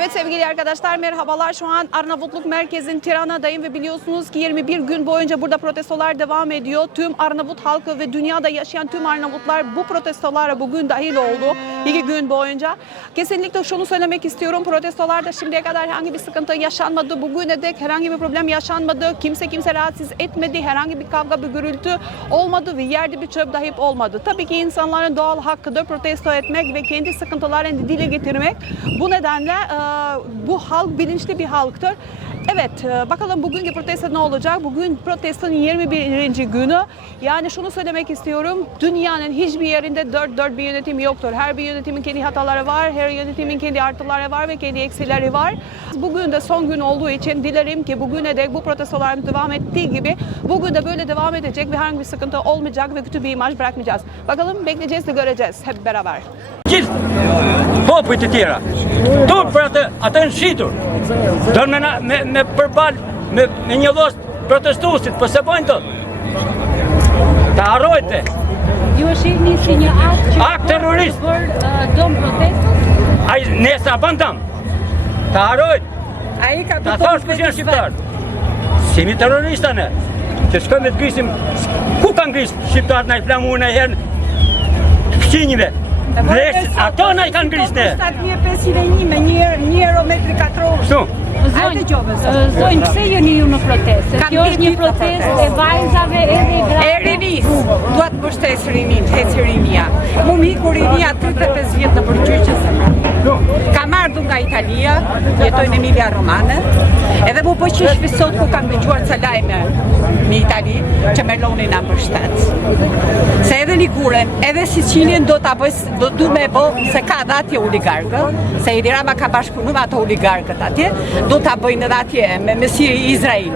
Evet sevgili arkadaşlar, merhabalar. Şu an Arnavutluk merkezin Tirana'dayım ve biliyorsunuz ki 21 gün boyunca burada protestolar devam ediyor. Tüm Arnavut halkı ve dünyada yaşayan tüm Arnavutlar bu protestolara bugün dahil oldu. 2 gün boyunca. Kesinlikle şunu söylemek istiyorum. Protestolarda şimdiye kadar herhangi bir sıkıntı yaşanmadı. Bugüne dek herhangi bir problem yaşanmadı. Kimse rahatsız etmedi. Herhangi bir kavga, bir gürültü olmadı ve yerde bir çöp dahi olmadı. Tabii ki insanların doğal hakkıdır protesto etmek ve kendi sıkıntılarını dile getirmek. Bu nedenle bu halk bilinçli bir halktır. Evet, bakalım bugünkü protesto ne olacak? Bugün protestonun 21. günü. Yani şunu söylemek istiyorum. Dünyanın hiçbir yerinde dört bir yönetim yoktur. Her bir yönetimin kendi hataları var, her yönetimin kendi artıları var ve kendi eksileri var. Bugün de son gün olduğu için dilerim ki bugüne dek bu protestolar devam ettiği gibi bugün de böyle devam edecek ve herhangi bir sıkıntı olmayacak ve kötü bir imaj bırakmayacağız. Bakalım bekleyeceğiz de göreceğiz hep beraber. Popujt e tjera. Tu për atë në shitur. Do me përbal me një lloj protestuesit, po se bojnë dot. Ta harrojte. Ju e shihni si një akt terrorist për dëm protestës? Ai nesa bën dëm. Ta harrojt. Ai ka ta thosh kush janë shqiptar. Simi terrorista ne. Që shkojmë të grisim ku kanë gris shqiptarët na i flamuar në herë fqinjive. Ato na i kanë grisne. 7501 me 1 euro metri katror. Zonjë, pse jeni ju në protestë? Kjo është një protestë e vajzave edhe e grave. E rinis, dua të mbështes rinin, heci rinia. Mu miku rinia 35 vjet në përgjyqës. Kam ardhur nga Italia, jetoj në Emilia Romane, edhe mu po qish sot ku kam dëgjuar ca lajme në Itali që Meloni na mbështet. Se edhe Liguren, edhe Sicilien do me bë se ka dhe atje oligarkë, se Edi Rama ka bashkëpunu me ato oligarkët atje, do t'a bëjnë edhe atje me Mesiri i Izrael.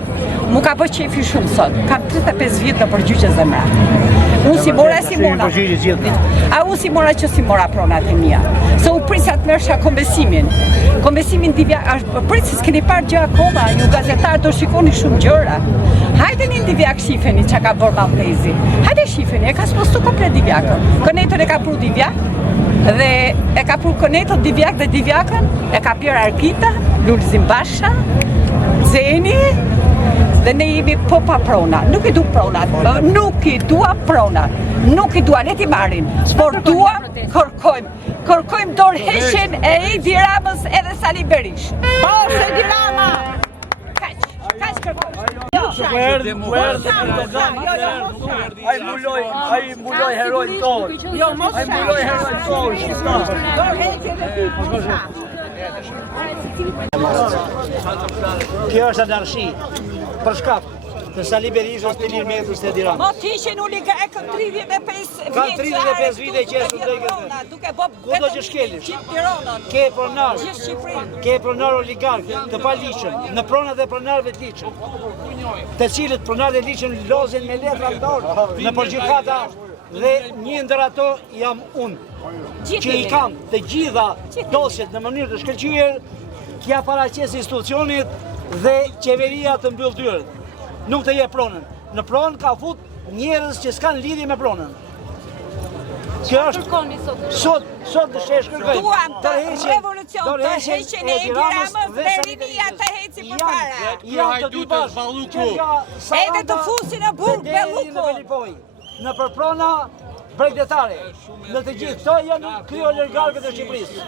Mu ka bë qefi shumë sot, kam 35 vjetë në përgjyqë zemra. Unë si mora unë si mora që si mora pronat e mija. Se u prisat mërsha konbesimin. Konbesimin divjak, prisës keni parë gjë akoma, ju gazetarë do shikoni shumë gjëra. Hajde një divjak shifeni që ka bërë Maltezi. Hajde shifeni, e ka spostu komplet divjakën. Kënetën e ka pru divjak, dhe e ka pru kënetën divjak dhe divjakën, e ka pjerë Arkita, Lulzim Basha, Zeni, dhe ne jemi po pa prona. Nuk i du pronat, nuk i dua pronat, nuk i dua, le ti marin, por dua kërkojmë dorëheqjen e Edi Ramës edhe Sali Berish. Poshtë Edi Rama! Kaq kërkojmë. Ai mbuloj herojnë tonë. Ai mbuloj herojnë tonë shqiptar. Dorëheqje dhe ti pusha. Kjo është anarshi, për shkak të Sali Berisha është të lirë metrës të Edi Ramës. Mo t'ishin oligarkët 35 vjetë. Ka 35 vite që e së drejkët. Kudo që shkelish, ke pronar, ke pronar oligarkë të pa liqën, në pronat dhe pronarve të liqën, të cilët pronarve të liqën lozen me letra ndorë në përgjykata dhe një ndër ato jam unë, që i kam të gjitha dosjet në mënyrë të shkëlqyer, kja paraqes institucionit dhe qeveria të mbyll dyrët. Nuk të je pronën. Në pronën ka fut njerëz që s'kan lidhje me pronën. Kjo është sot të shesh kërkoj. Duam të revolucion, të heqen e Edi Ramës dhe rinia të heci për para. Janë të dy bashkë. Edhe të fusin në burg Belluku. Në përprona bregdetare. Në të gjithë këto janë kryo oligarkët e Shqipërisë.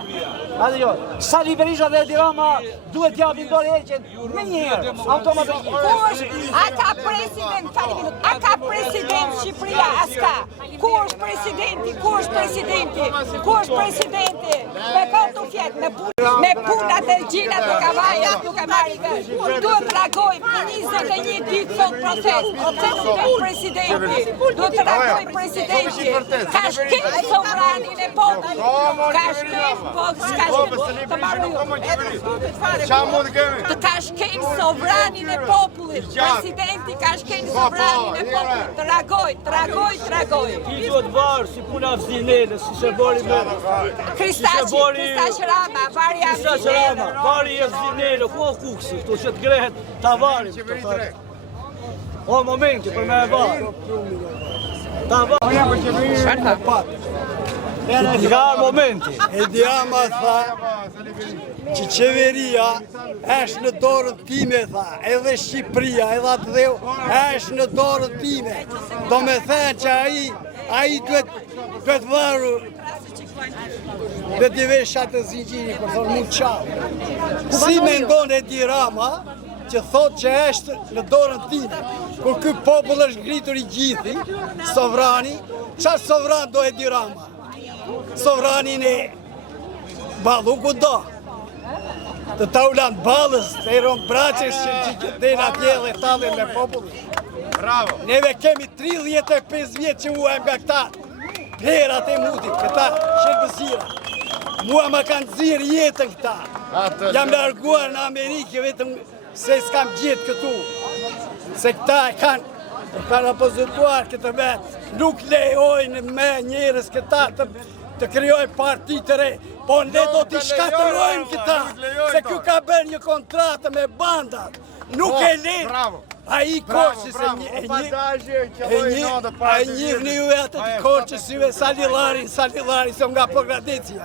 Atë jo, Sali Berisha dhe Edi Rama duhet t'japin dorëheqjen me njëherë, automatikisht. A ka president Shqipëria aska? Ku është presidenti? Ku është presidenti? Me kontu fjetë, me punat e gjinat e kavajat nuk e marri vesh. Duhet të reagojmë në 21 ditë sot protest. Presidenti, duhet të reagojmë presidenti. Ka shkel sovranin e popullit. Ka shkel sovranin e popullit. Presidenti ka shkel sovranin e popullit. Të reagoj. Ti duhet varë si puna vzinele, si se bori me... Kristaq Rama, vari e vzinele, ku o kuksi, këtu që të grehet të avarim. O momenti për me e varë. Ta varë. Nga momenti. Edi Rama tha që qeveria është në dorën time, tha, edhe Shqipëria, edhe atë dheu, është në dorën time. Do me thënë që ai duhet varu, duhet i vesh atë zinxhirin, kur thonë mund qau. Si mendon Edi Rama që thot që është në dorën time, kur ky popull është ngritur i gjithi, sovrani, çfarë sovran do Edi Rama? Sovranin e balu ku do. Të ta ulan balës, të eron braçes që të atje dhe talin me popullin. Bravo! Neve kemi 35 vjetë që uajmë nga këta plerat e mutit, këta shërbëzira. Mua ma kanë zirë jetën këta. Jam larguar në Amerikë vetëm se s'kam gjithë këtu. Se këta e kanë opozituar këtë vetë. Nuk lejojnë me njerës këta të kryojnë parti të re, po ne do t'i shkatërojmë këta, se kjo ka bërë një kontratë me bandat, nuk e lejnë. A i Korçës a i njëvni ju e atë të Korçës ju e Salilari, se nga Pogradecia.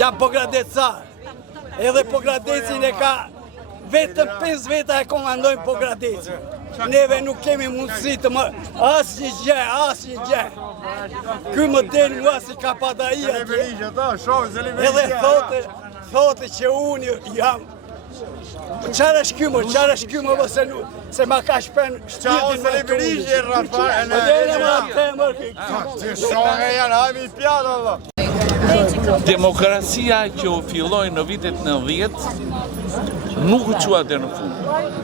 Jam Pogradecar, edhe Pogradecin e ka vetëm 5 veta e komandojnë Pogradecin. Neve nuk kemi mundësi të më asë një gjë. Ky më del mua si ka padaia atje. Edhe thote që unë jam. Qarë është ky më se ma ka shpen shpirtin me të unë. Demokracia që u filloi në vitet 90 nuk u qua dhe në fund,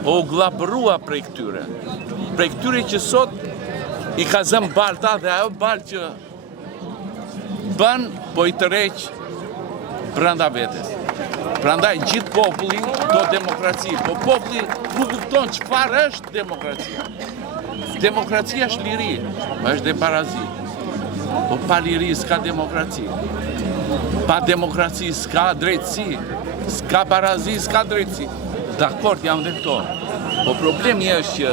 po u glabërua prej këtyre që sot i ka zëmë balta dhe ajo balë që bën po i tërheq brenda vetes. Prandaj gjithë populli do demokraci, po populli nuk kupton çfarë është demokracia. Demokracia është liri, është dhe parazi. Po pa liri s'ka demokraci. Pa demokraci s'ka drejtësi, s'ka parazi, s'ka drejtësi. Dakord, jam dhe këto. Po problemi është që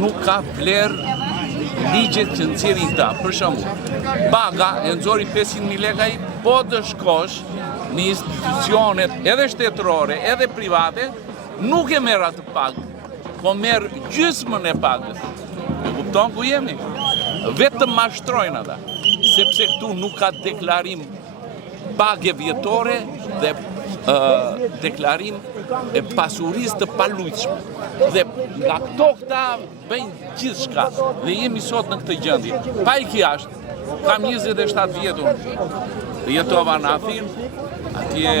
nuk ka vlerë ligjet që nxjerrin këta. Për shembull, paga e nxori 500.000 lekë, po të shkosh në institucionet edhe shtetërore, edhe private, nuk e merr atë pagë, po merr gjysmën e pagës. E kupton ku jemi? Vetëm mashtrojnë ata, sepse këtu nuk ka deklarim pagë vjetore dhe deklarim e pasurisë të palujtshme. Dhe nga këta bëjnë gjithë shka dhe jemi sot në këtë gjendje. Pa i jashtë, kam 27 vjetur, jetova në Afin, atje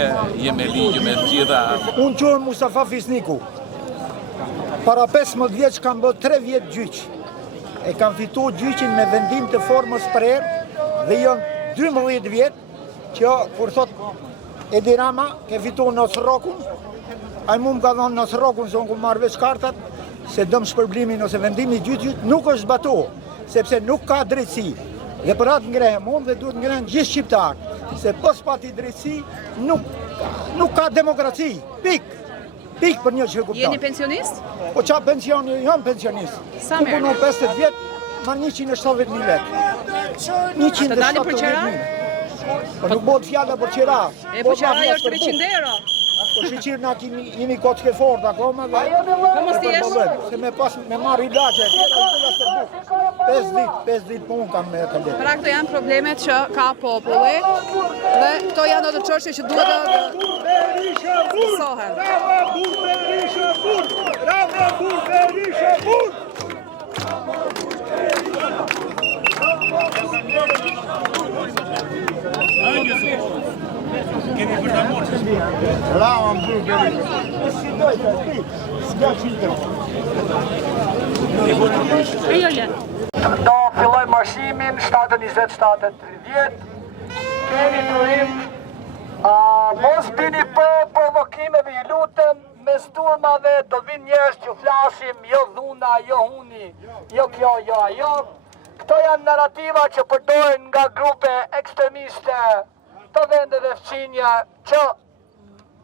jemi ligjë me gjitha. Unë quhem Mustafa Fisniku. Para 15 vjeç kam bërë 3 vjetë gjyq. E kam fitu gjyqin me vendim të formës prerë dhe janë 12 vjetë që kur thot Edi Rama ke fitu Nosrokun, a i mu më ka thonë Nosrokun se unë ku marrë veç kartat, se dëmë shpërblimin ose vendimi gjyqit nuk është zbatu, sepse nuk ka drejtësi. Dhe për atë ngrehem unë dhe duhet ngrehem gjithë shqiptarë, se pos pati drejtësi nuk ka demokraci, pik për një që kuptan. Jeni pensionist? Po qa pensioni, jam pensionist. Sa merë? Punon 50 vjetë, marrë 170.000 lekë. 170.000. Po nuk bëhet fjalla për qira. E po qira është 300 euro. Po shqirë na jemi kocke fort akoma dhe... Po mos t'i jesh? Se me marrë ilaqe, 5 dit po unë kam me të letë. Pra këto janë problemet që ka populli dhe këto janë ato çështje që duhet të zgjidhen. Do filloj marshimin 7:20-7:30. Keni turim. Mos bini për provokimeve, ju lutem, me sturmave do vinë njerëz që flasim, jo dhuna, jo huni, jo kjo, jo ajo. Këto janë narrativa që përdoren nga grupe ekstremiste të vendeve fqinja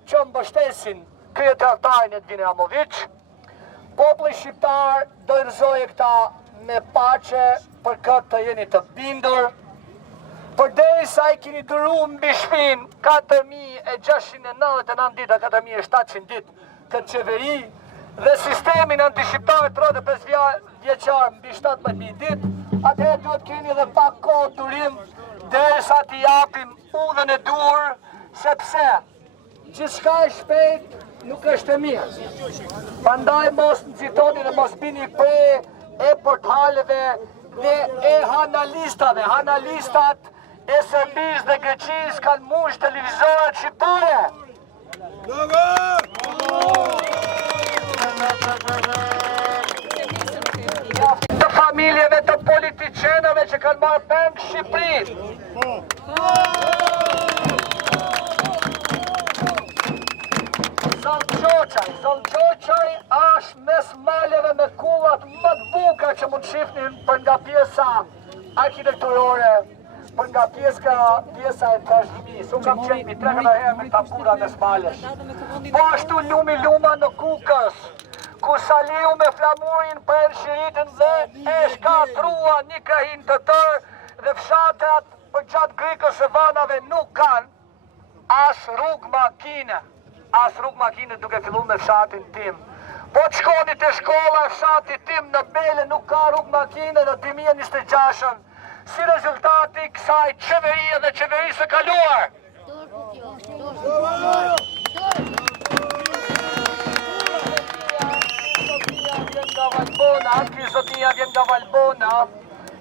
që mbështesin kryetartarin Edvin Ramović. Populli shqiptar do i rëzoje këta me pace, për këtë të jeni të bindur. Përderisa i keni dëruar mbi shpinë 4699 ditë, 4700 ditë këtë qeveri dhe sistemin antishqiptar të 35 vjeçar mbi 17.000 ditë, atëherë duhet keni edhe pak kohë durim derisa t'i japim udhën e dur, sepse gjithçka e shpejt nuk është e mirë. Prandaj mos nxitoni dhe mos bini pre e portaleve dhe e analistat e Serbisë dhe Greqisë kanë mush televizorat shqiptare. Të familjeve të politiqenëve që kanë marrë peng Shqipërinë. Zolqoqaj është mes maleve me kullat më të buka që mund shifnin për nga pjesa arkitekturore, për nga pjesa e trashëgimisë. Unë kam qenë 3 herë me tapura mes malesh. Po ashtu lumi luma në Kukës, ku Saliu me flamurin për shiritën dhe e shkatrua një krahin të tërë dhe fshatrat për gjatë Grikës e Vanave nuk kanë as rrugë makine duke fillu me fshatin tim. Po të shkoni të shkolla fshati tim në Bele nuk ka rrugë makine në 2026-ën, si rezultati kësaj qeverie dhe qeverisë së kaluar. Zotia vjen nga Valbona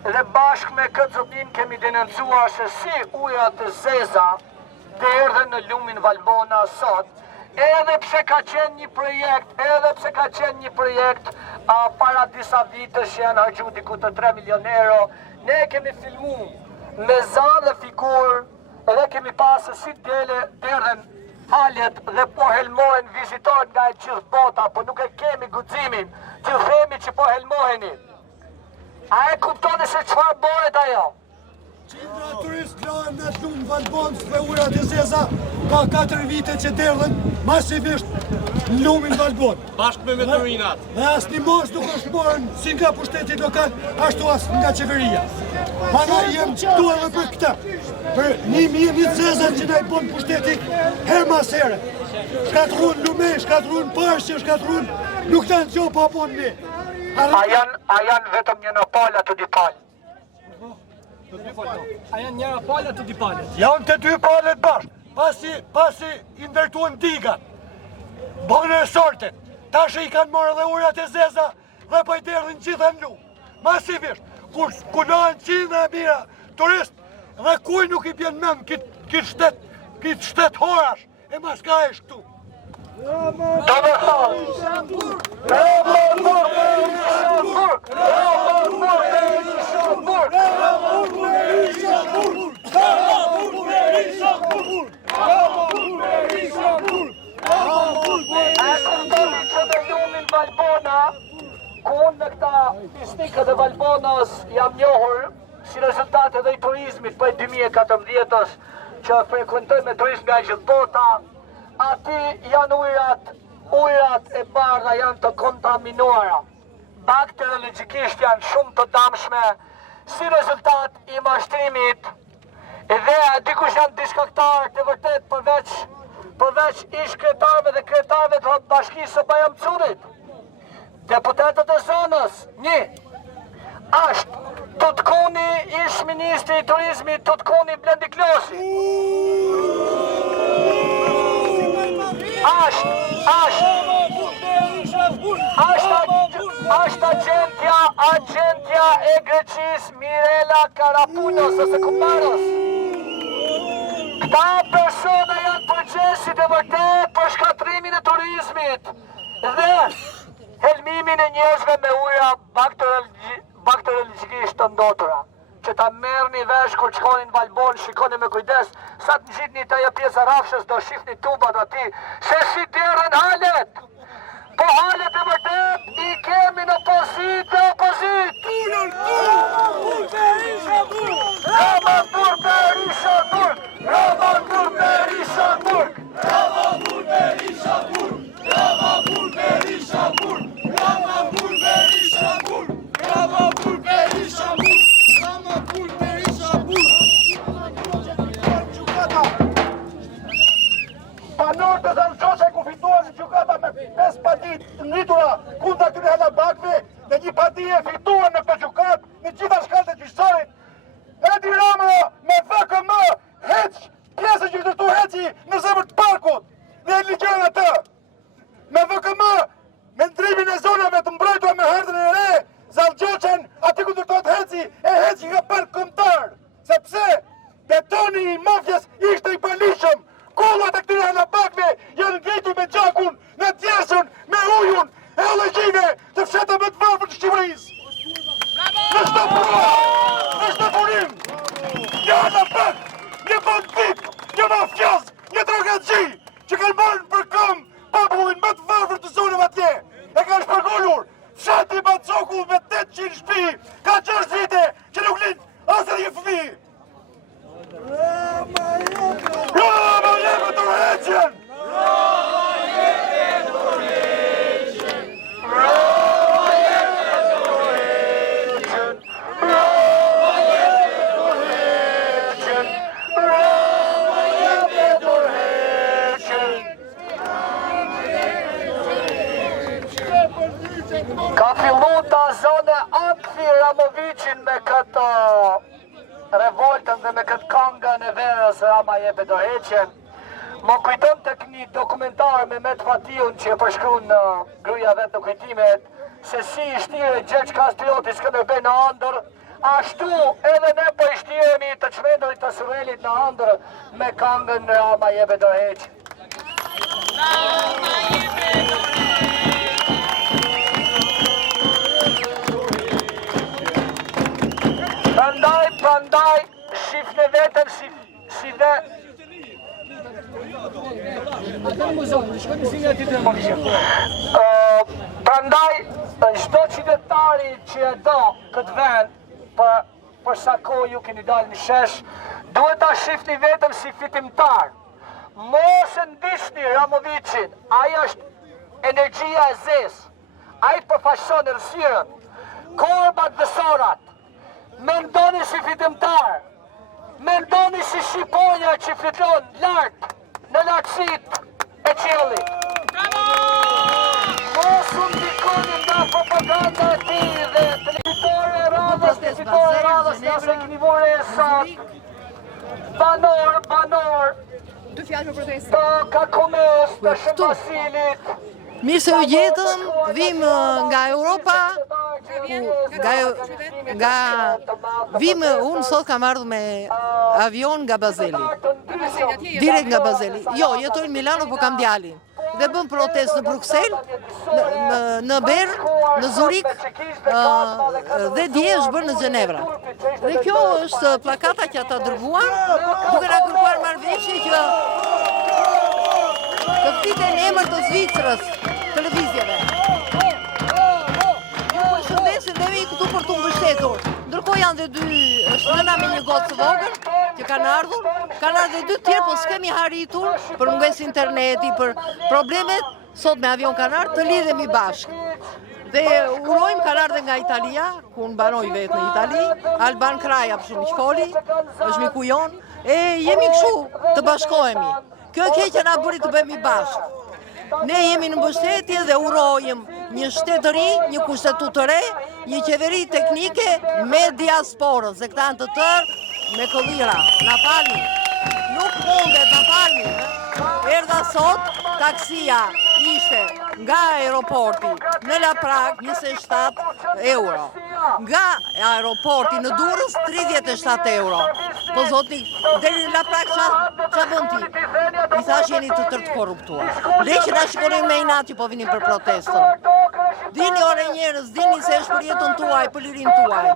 dhe bashkë me këtë zotin kemi denoncuar se si ujrat e zeza të erdhen në lumin Valbona sot, edhe pse ka qenë një projekt para disa vitësh që janë harxhu diku të 3 milion euro, ne kemi filmu me za dhe figur edhe kemi pasë si derdhen falet dhe po helmohen vizitorët nga e gjithë bota, po nuk e kemi guximin që themi që po helmoheni. A e kuptoni se çfarë bëhet ajo? Qindra turist lahen në lumë Valbonës dhe ujrat e zeza ka 4 vite që derdhen masivisht në lumin Valbonë. Bashkë me meteorinat. Dhe as një mos nuk është morën si nga pushteti lokal, ashtu as nga qeveria. Mana jem këtu edhe për këta. Për një zeza që na i bon pushteti her mas here. Shkatrun lume, shkatrun pashqe, shkatrun nuk të në gjo pa bon ne. A janë vetëm një në pala të di palë? A janë njëra pala të di palet? Janë të 2 palet bashkë, pasi i ndërtuan digat, bënë e sortet, tashe i kanë marrë dhe ujrat e zeza dhe po i derdhin gjitha në lumë, masivisht, kur kunohen qindra e mira turist dhe kuj nuk i bjen mem kitë shtet horash e mas ka e shtu. Unë në këta pisnikët e Valbonës jam njohur si rezultate dhe i turizmit për 2014-ës që frekuentoj me turizm nga gjithë bota. Ati janë ujrat e bardha janë të kontaminuara. Bakteriologikisht janë shumë të damshme si rezultat i mashtrimit dhe dikush janë diskaktarë të vërtet përveç ish kretarëve dhe kretarëve të bashkisë së Bajramçunit. Deputetët e zonës, një, është Tutkuni, ish ministri i turizmit Tutkuni Blendi Klosi. Është agentja e Greqis Mirela Karapunos ose Kuparos. Këta persona janë procesit e vërtet për shkatrimin e turizmit dhe helmimin e njerëzve me ujra bakteriologikisht të ndotura. Që ta merrni vesh kur shkoni në Valbonë, shikoni me kujdes, sa të nxitni të ajo pjesë e rafshës do shihni tubat aty, se si djerën halet. Po halet e vërtet i kemi në opozit. Ramazan Berisha Burg! Ramazan Berisha Burg! Ramazan Berisha Burg! Ramazan Berisha Burg! Ramazan Berisha Burg! Ramazan Berisha Burg! Ramazan Berisha Burg! në ligjën atë. Me VKM, me ndrimin e zonave të mbrojtura me hardhën e re, Zalgjoqen, aty ku ndërtohet heci, e heci nga park kombëtar. Sepse betoni i mafjes ishte i palishëm. Kollat e këtyre halabakve janë ngritur me gjakun, me tjesën, me ujun, e olegjine të fsheta më të varfër të Shqipërisë. Në shto prua, në shto punim, një halabak, një bandit, një mafjas, një drogacci, që kanë marrë për këmbë popullin më të varfër të zonave atje, e kanë shpërgullur fshati Bacoku me 800 shtëpi, ka 6 vite që nuk lind asë një fëmijë. Roma jemi të rreqen! Roma jemi të rreqen! Roma jemi të rreqen! Roma jemi të rreqen! Roma jemi të rreqen! Ka fillu ta zone Akfi Ramovicin me këtë revoltën dhe me këtë këngën e verës Rama jebe dorëheqjen. Më kujton tek një dokumentar me Met Fatiun që e përshkruan në gruaja vet në kujtimet se si i shtire Gjergj Kastrioti Skënderbej në ëndër, ashtu edhe ne po i shtiremi të çmendurit të Surrelit në ëndër me këngën Rama jebe dorëheqjen. Rama jebe dorëheqjen. Prandaj, shifni vetëm si dhe... Prandaj, çdo qytetari që e do këtë vend, për sa kohë ju keni dalë në shesh, duhet ta shifni vetëm si fitimtar. Mos e ndisni Ramovicin, ai është energjia e zezë, ai përfaqëson errësirën, korbat dhe sorat. Mendoni si fitimtar, mendoni si shqiponja që fiton lartë në lartësit e qiellit. Mos u ndikoni nga propaganda e tij dhe televizore radhës, nga se keni vore e sakt. Banor, Dy fjalë për protestë. të Kakomes, të Shëmbasilit. Mirë se u gjetëm, vim nga Europa, unë sot kam ardhur me avion nga Bazeli. Direkt nga Bazeli. Jo, jetoj në Milano, po kam djalin. Dhe bëm protestë në Bruxelles, në Bern, në Zurik, dhe dje është bërë në Gjenevra. Dhe kjo është plakata që ata dërguan, duke na kërkuar marrëveshje që të fiten emër të Zvicrës, televizjeve. Ju përshëndesim dhe vi këtu për të mbështetur. Ndërkohë janë dhe dy, është nëna me një gocë të vogël që kanë ardhur dhe dy tjerë, po s'kemi arritur për mungesë interneti, për problemet, sot me avion kanë ardhur, të lidhemi bashkë. Dhe urojmë kanë ardhur nga Italia, ku unë banoj vetë në Itali, Alban Kraja për shumë që foli, është miku jon, e jemi kështu të bashkohemi. Kjo e keqja na bëri të bëhemi bashkë. Ne jemi në mbështetje dhe urojmë një shtetëri, një kushtetutë të re, një qeveri teknike me diasporën, se këta janë të tërë me këllira. Na falni. Nuk mundet, na falni. Erdha sot, taksia ishte nga aeroporti në La Prag 27 euro. Nga aeroporti në Durrës 37 euro. Po zoti, deri në La Prag qa bën ti? I thash jeni të tërë të korruptuar. Dhe që na shikonin me inat që po vinin për protestën. Dini ore njerëz, dini se është për jetën tuaj, për lirin tuaj.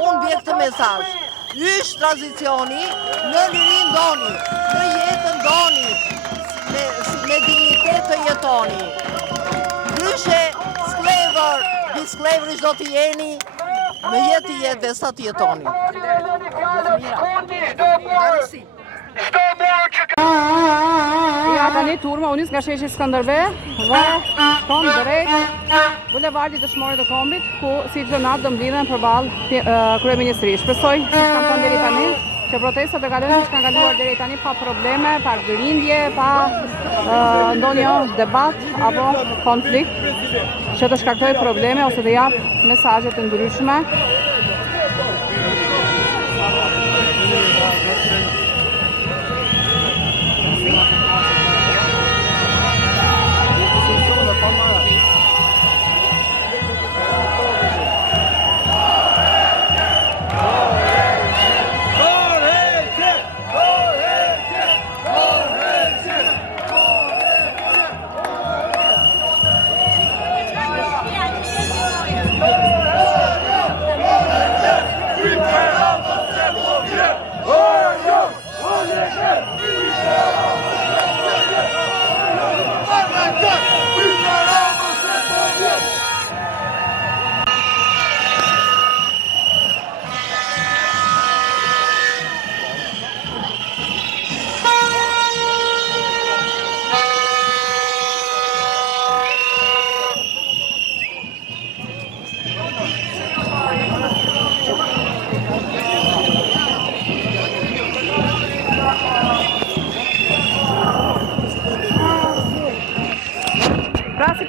Unë bje këtë mesazh. Ysh tranzicioni, në lirin doni, në jetën doni, me dignitet të jetoni. Ndryshe, disklevër çdo të jeni, me jetë dhe sa të jetoni. Ja tani turma u nis nga sheshi Skënderbej dhe shkon drejt bulevardit Dëshmorët e Kombit, ku si çdo natë do mblidhen përballë kryeministrisë. Shpresoj, siç kam thënë deri tani, që protestat e kalojnë siç kanë kaluar deri tani pa probleme, pa rindje, pa ndonjë debat apo konflikt që të shkaktojë probleme ose të jap mesazhe të ndryshme.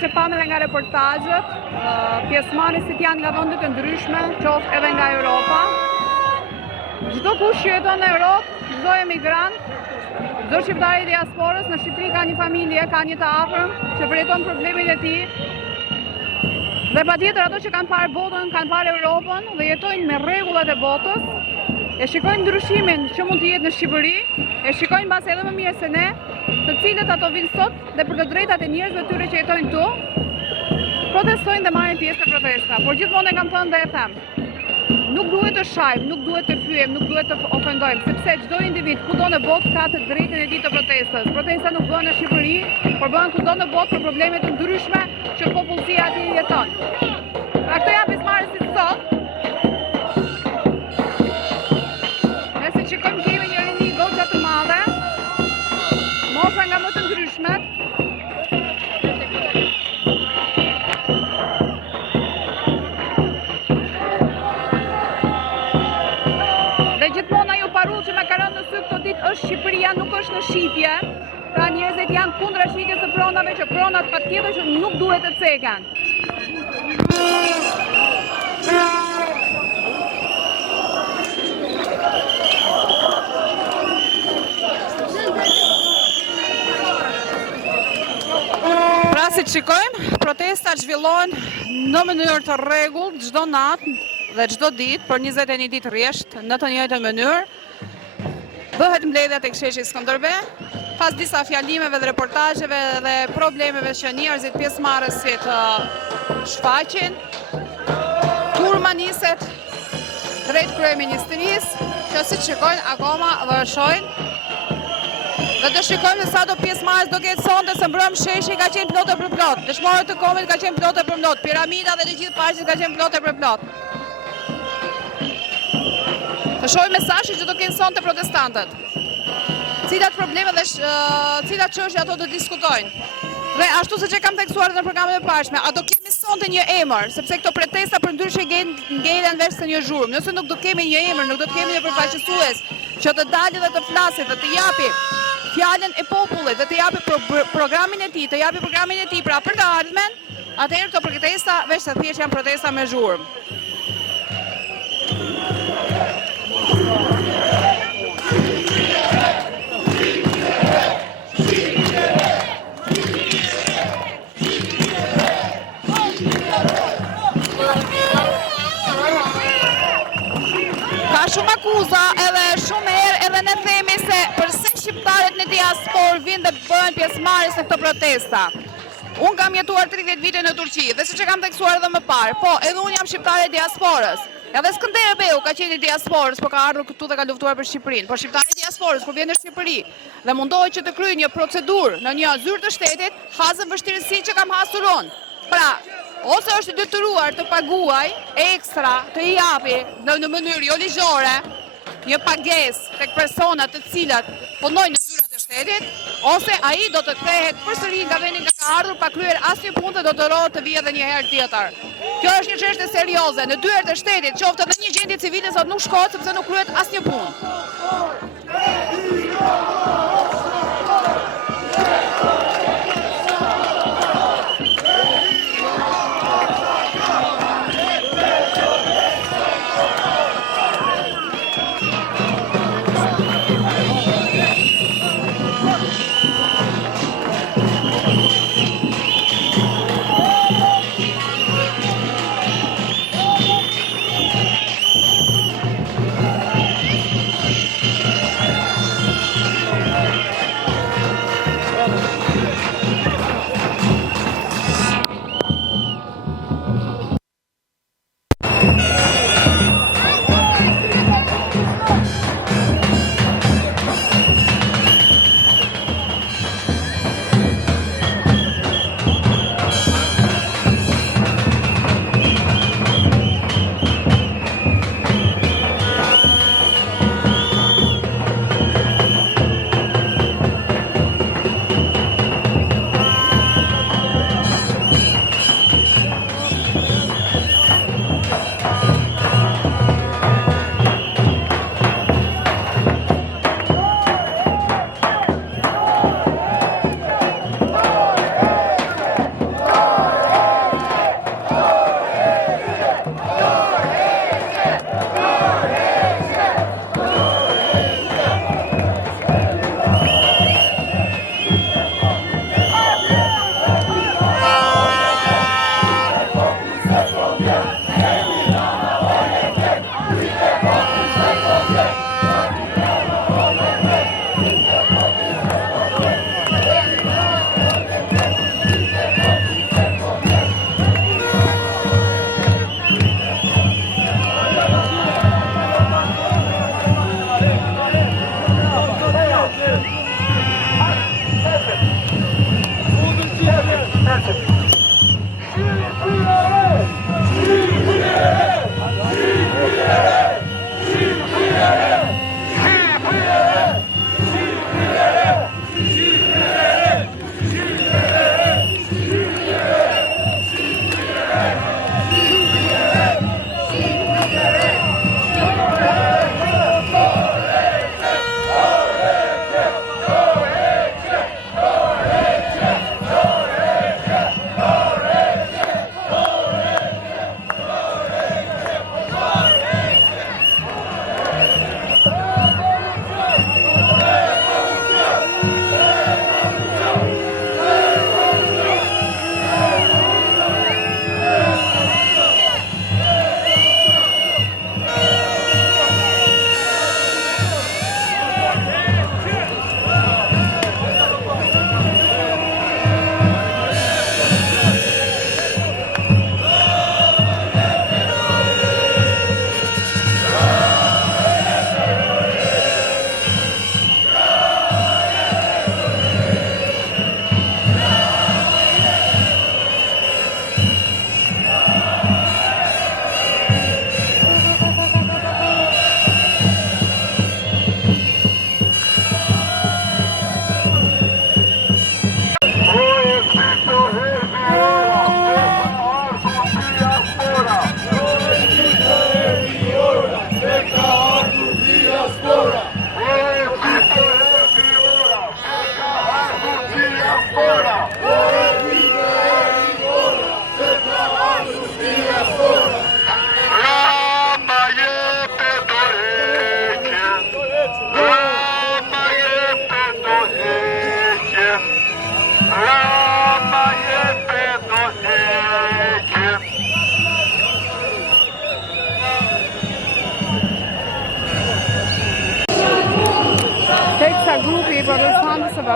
që pamë edhe nga reportazhet, pjesëmarrësit janë nga vende të ndryshme, qoftë edhe nga Europa. Çdo kush që jeton në Europë, çdo emigrant, çdo shqiptar i diasporës në Shqipëri ka një familje, ka një të afërm që përjeton problemin e tij. Dhe patjetër ato që kanë parë botën, kanë parë Europën dhe jetojnë me rregullat e botës, e shikojnë ndryshimin që mund të jetë në Shqipëri, e shikojnë mbas edhe më mirë se ne, të cilët ato vinë sot dhe për të drejtat e njerëzve tyre që jetojnë këtu, protestojnë dhe marrin pjesë në protesta. Por gjithmonë e kam thënë dhe e them, nuk duhet të shajmë, nuk duhet të fyem, nuk duhet të ofendojmë, sepse çdo individ kudo në botë ka të drejtën e tij të protestës. Protesta nuk bëhen në Shqipëri, por bëhen kudo në botë për probleme të ndryshme që popullsia aty jeton. Pra këto janë pjesëmarrësit sot. Nëse shikojmë kemi një rini goxha të madhe, mosha nga më të ndryshmet. Që me ka rënë në sy këto ditë është Shqipëria, nuk është në shitje. Pra njerëzit janë kundra shitjes së pronave, që pronat patjetër që nuk duhet të ceken. Pra si që shikojmë, protestat zhvillohen në mënyrë të rregullt çdo natë dhe çdo ditë për 21 ditë rresht në të njëjtën mënyrë. Bëhet mbledhja tek sheshi Skënderbej, pas disa fjalimeve dhe reportazheve dhe problemeve që njerëzit pjesëmarrësit shfaqin. Turma niset drejt kryeministrisë, që siç shikojnë akoma vërshojnë. Dhe të shikojmë se sa do pjesëmarrës do ketë sonte, se mbrëm sheshi ka qenë plotë për plot. Dëshmorët të Komit ka qenë plotë për plot. Piramida dhe të gjithë paqet ka qenë plotë për plot. Të shohim mesazhin që do kenë sonte protestantët. Cilat probleme dhe cilat çështje ato do diskutojnë. Dhe ashtu siç e kam theksuar në programet e pashme, a do kemi sonte një emër, sepse këto protesta për ndryshe ngelen veç se një zhurmë. Nëse nuk do kemi një emër, nuk do të kemi një përfaqësues që të dalë dhe të flasë dhe të japi fjalën e popullit dhe të japi programin e tij, pra për të ardhmen, atëherë këto protesta veç se thjesht janë protesta me zhurmë. Ka shumë akuza edhe shumë herë edhe ne themi se përse shqiptarët në diasporë vinë dhe bëhen pjesëmarrës në këto protesta. Unë kam jetuar 30 vite në Turqi dhe siç e kam theksuar edhe më parë, po edhe unë jam shqiptare diasporës. Edhe Skënderbeu ka qenë i diasporës, po ka ardhur këtu dhe ka luftuar për Shqipërinë. Por shqiptari i diasporës kur vjen në Shqipëri dhe mundohet që të kryejë një procedurë në një zyrë të shtetit, hazën vështirësi që kam hasur unë. Pra, ose është detyruar të paguaj ekstra, të i japi në mënyrë jo ligjore një pagesë tek personat të cilat punojnë në zyrat e shtetit, ose ai do të kthehet përsëri nga vendi nga ka ardhur pa kryer asnjë punë dhe do të rohet të vijë edhe një herë tjetër. Kjo është një çështje serioze. Në dyert e shtetit, qoftë edhe një gjendje civile sot nuk shkohet sepse nuk kryet asnjë punë.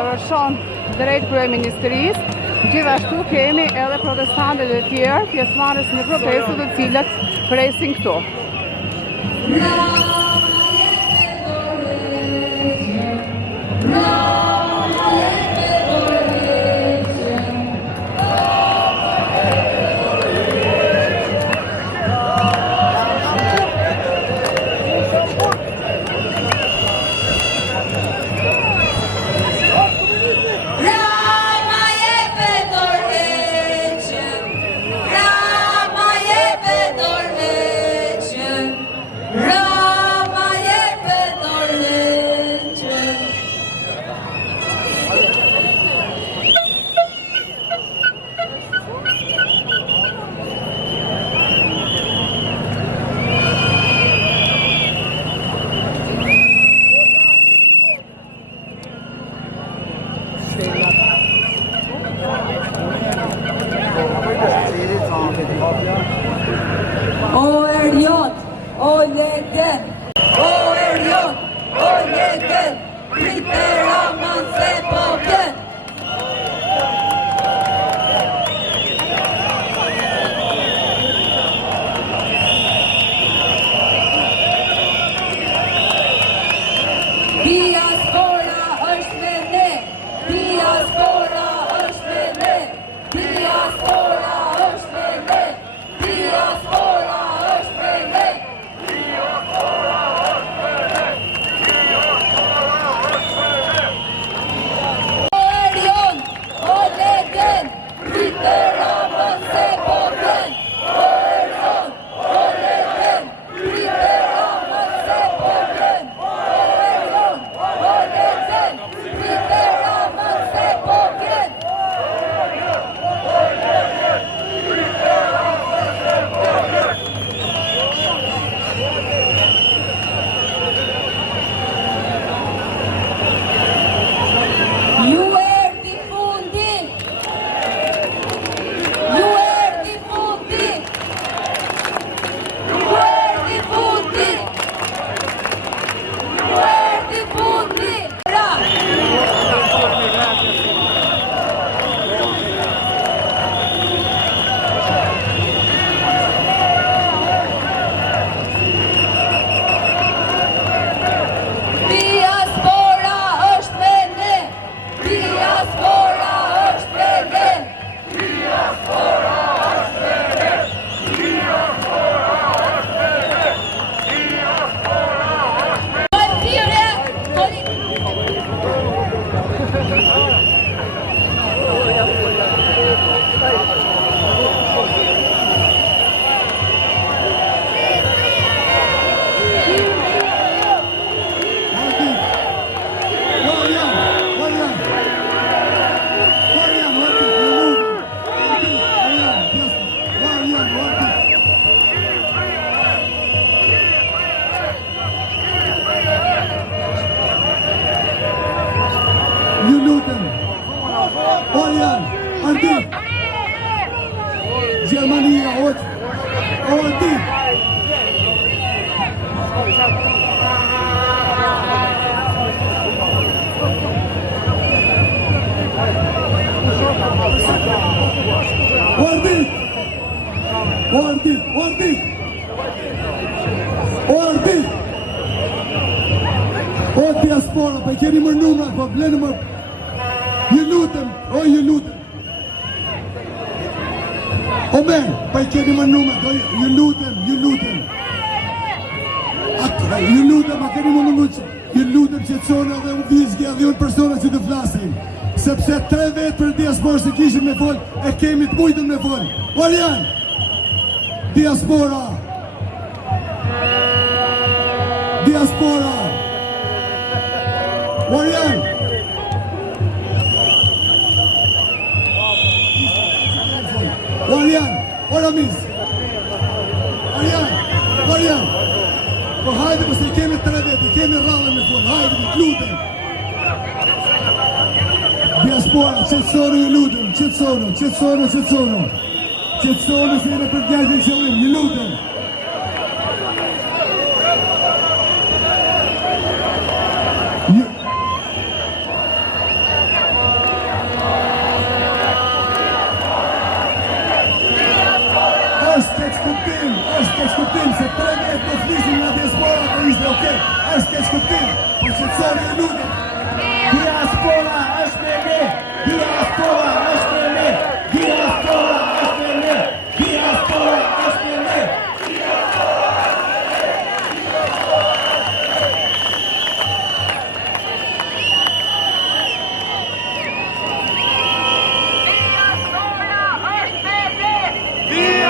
rrëshon drejt kryeministrisë. Gjithashtu kemi edhe protestantët e tjerë, pjesëmarrës në protestë, të cilët presin këtu. O Erjot, o Legen, o Erjot, o Legen, prite Raman se po vjen. Diaspora është me ne, diaspora është me ne, diaspora është me ne, diaspora është me ne. O Erion, o Legen, prite Ramën se po vjen. O Erion, o Legen, prite Ramën se po vjen. O Erion, o Legen, prite Ramën se po vjen. Ju erdi fundi, ju erdi fundi, ju erdi fundi, ju erdi fundi. Diaspora është me ne, diaspora është me ne, diaspora është me ne, diaspora është me ne, diaspora është me ne. Ju lutem. Orjan, Ardi. Gjermania, Ardi. Ardi. O diaspora, pa keni më numra, po blenë më. Ju lutem, ju lutem. O men, pa keni më numra, ju lutem. Ju lutem, a keni më mënguqë. Ju lutem që të sonë edhe unë vizgja dhe unë persona që të flasin. Sepse 3 vetë për diasporë që kishin me folë, e kemi të mujtën me folë. Orjan, diaspora. Diaspora. Orjan. Orjan, Oramis. Orjan. Po hajde, përse i kemi 3 vetë, i kemi rrallën me folë, hajde, të lutem. Diaspora, qëtësonë ju lutem, qëtësonë, se jene për djajtë në qëllim, ju lutem. është keq kuptim, po shqetësoni ju lutem. Diaspora është me ne, diaspora është me ne, diaspora është me ne, diaspora është me ne.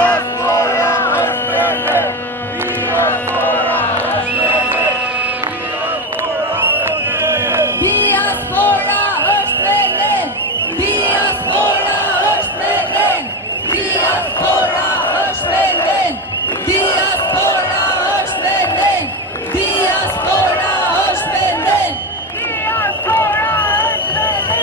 Diaspora është me ne, diaspora është me ne, diaspora është me ne, diaspora është me ne, diaspora është me ne, diaspora është me ne.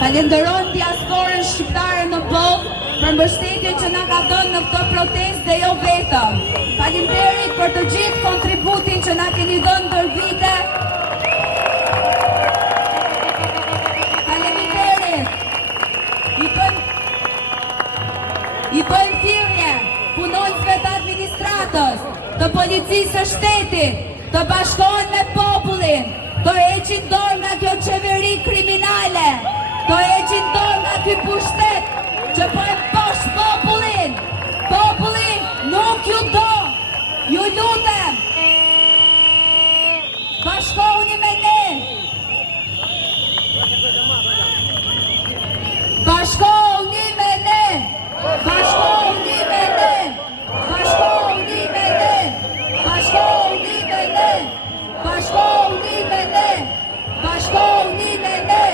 Falenderojmë diasporën shqiptare në botë për mbështetjen që na ka dhënë në këtë protestë dhe jo vetëm. Faleminderit për të gjithë kontributin që na keni dhënë ndër vite. Faleminderit. I bëjmë thirrje punonjësve të administratës, të policisë së shtetit, të bashkohen me popullin, të heqin dorë nga kjo qeveri kriminale, të heqin dorë nga ky pushtet që po e mposh popullin. Populli nuk ju do. Ju lutem. Bashkohuni me ne. Bashkohuni me ne. Bashkohuni me ne. Bashkohuni me ne. Bashkohuni me ne. Bashkohuni me ne. Bashkohuni me ne.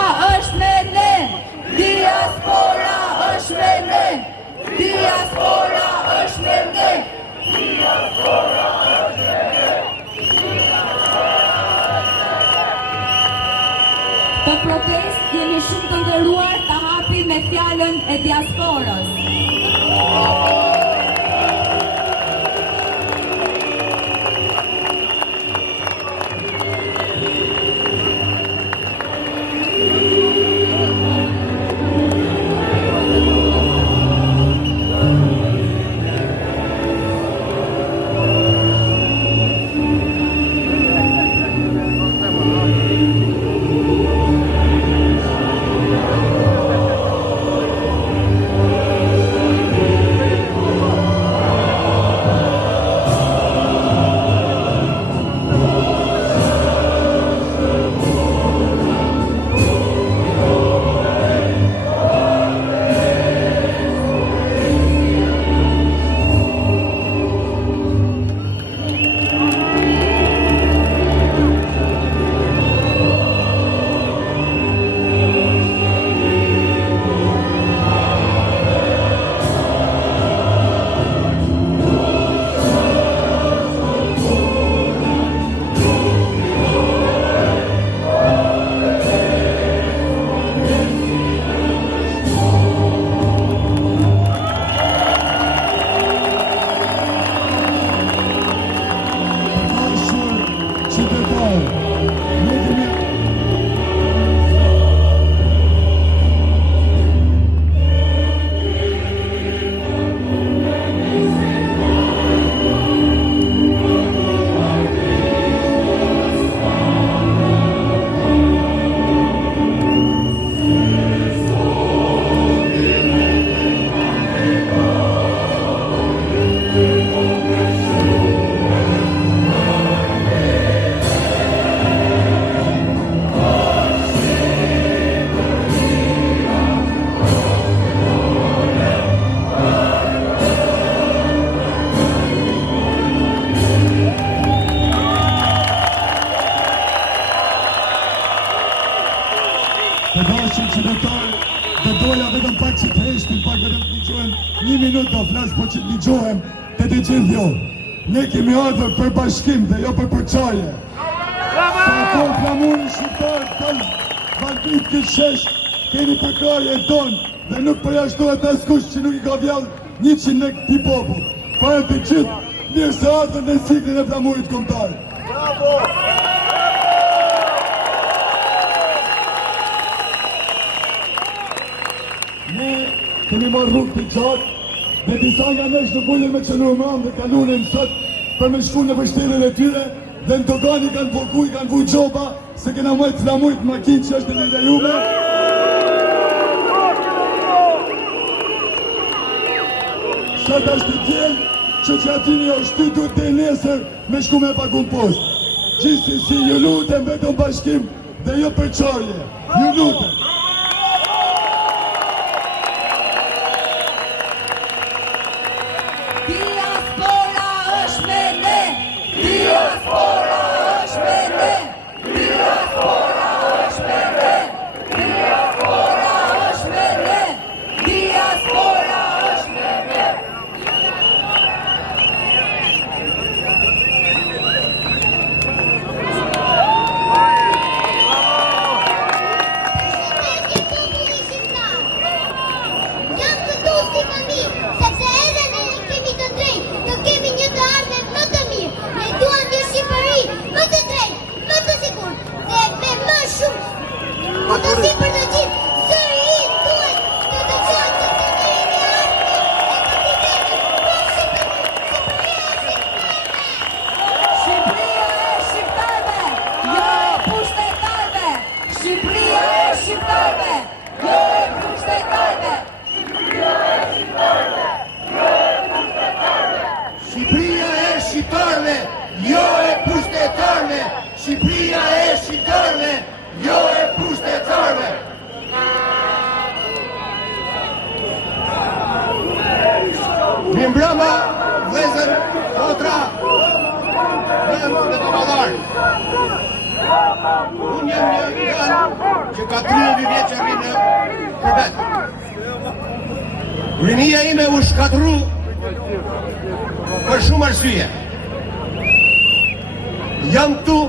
Është me ne. Diaspora është me ne. Diaspora është me ne. Diaspora është me ne. Të protest jemi shumë të nderuar të hapim me fjalën e diasporës. Të dashur qytetarë, dhe doja vetëm pak që të heshtin, pak vetëm të ligjohem, 1 minutë do flasë, po që të ligjohem të të gjithë jo. Ne kemi ardhur për bashkim dhe jo për përçarje. Sa ko flamurin shqiptarë të bandit këtë shesh, keni përkrarje e tonë dhe nuk përjashtohet askush që nuk I ka vjallë 100 në këti popull. Para të gjithë, mirë se ardhën në siklin e flamurit kombëtar. Bravo! Ne kemi marrë rrugë të gjatë dhe disa nga nesh nuk ullin me qënur më dhe kalunin sot për me shku në vështirën e tyre, dhe në dogani kanë vokuj, kanë vuj gjoba, se kena mojt flamujt makinë që është në lejume. Shatë është të tjelë, që atini është ty duhet të nesër me shku me pagun post. Gjithë si ju lutem vetëm bashkim dhe jo për qarje. Ju lutem. Diaspora është me ne. Diaspora është me ne. Diaspora është me ne. Diaspora është me ne. Diaspora është me ne. Jam këtu si fëmijë, sepse edhe ne kemi të drejtë, të kemi një të ardhmen më të mirë. Ne duam një Shqipëri më të drejtë, më të sigurt dhe me më shumë mundësi për të gjithë. Zëri i duhet të dëgjohet të qeverisë e Shqipëria e shqiptarëve, jo e pushtetarëve. Shqipëria e shqiptarëve, jo e pushtetarëve. Shqipëria e shqiptarëve, jo e pushtetarëve. Shqipëria e shqiptarëve, jo e pushtetarëve. Mirëmbrëma, vëllezër, motra, nën dhe baballar. Unë jam një që ka 32 vjeç që rri në Shërbet. Rinia ime u shkatru për shumë arsye. Jam këtu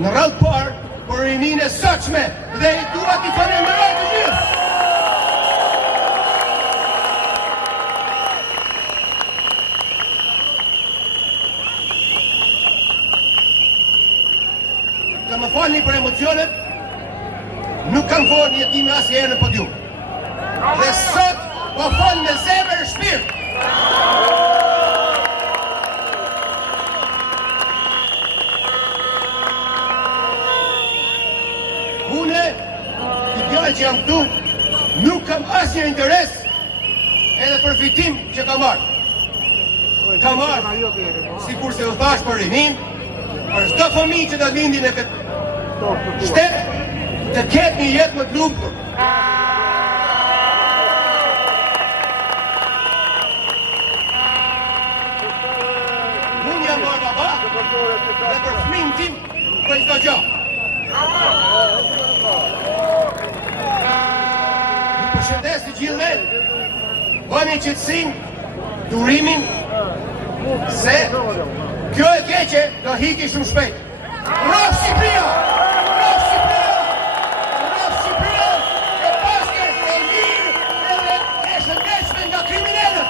në radhë parë për rininë e sotshme dhe i dua t'i falenderoj të gjithë. Të më falni për emocionet, nuk kam folë një jetime asnjëherë në podium. Dhe sot po fol me zemër e shpirt. Une, i djallë që jam këtu, nuk kam asnjë interes edhe përfitim që kam marrë. Kam marrë, si kur se u thash për rinin, për çdo fëmijë që të lindi në këtë shtet, të ketë një jetë më të lumtur. Unë jam marrë baba dhe për fëmijën tim për çdo gjë. Ju përshëndes të gjithëve, bëni qetësinë, durimin, se kjo e keqe do hiki shumë shpejt. Rraf Shqipëria! Rraf Shqipëria! Rraf Shqipëria e pastër, e mirë, edhe e shëndetshme nga kriminalët!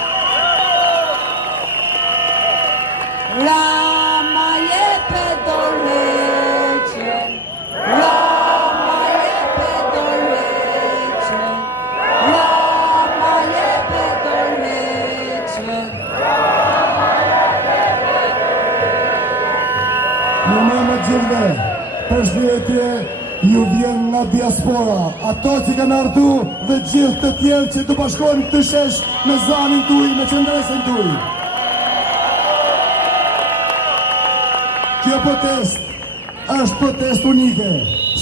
Rama jepe dorëçen, Rama jepe dorëçen, Rama jepe dorëçen. Në më gjithve, përshëndetje ju vjen nga diaspora, ato që kanë ardhur dhe gjithë të tjerë që të bashkohen këtë shesh me zanin tuaj, me qendresën tuaj. Kjo protest është protest unike,